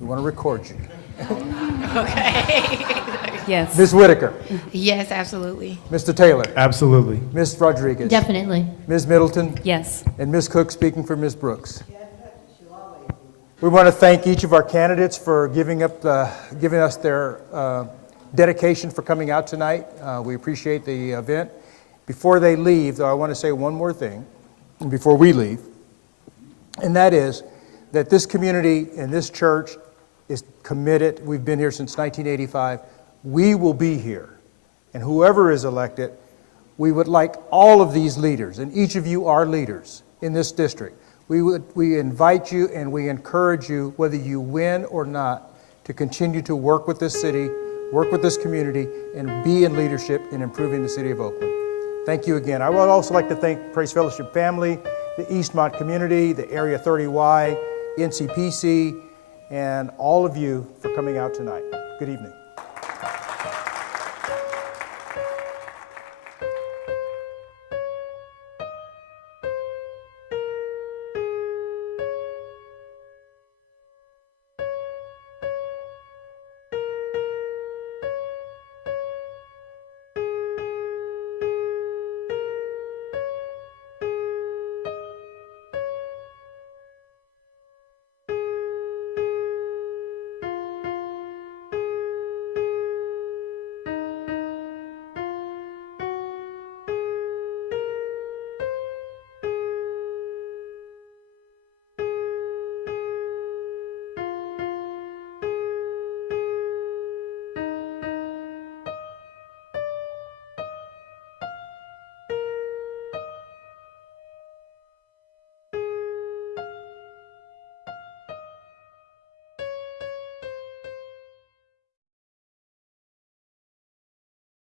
We want to record you. Okay. Yes. Ms. Whitaker. Yes, absolutely. Mr. Taylor. Absolutely. Ms. Rodriguez. Definitely. Ms. Middleton. Yes. And Ms. Cook speaking for Ms. Brooks. We want to thank each of our candidates for giving us their dedication for coming out tonight. We appreciate the event. Before they leave, though, I want to say one more thing before we leave, and that is that this community and this church is committed. We've been here since 1985. We will be here. And whoever is elected, we would like all of these leaders, and each of you are leaders in this district. We invite you and we encourage you, whether you win or not, to continue to work with this city, work with this community, and be in leadership in improving the city of Oakland. Thank you again. I would also like to thank Praise Fellowship family, the Eastmont community, the Area 30Y, NCPC, and all of you for coming out tonight. Good evening.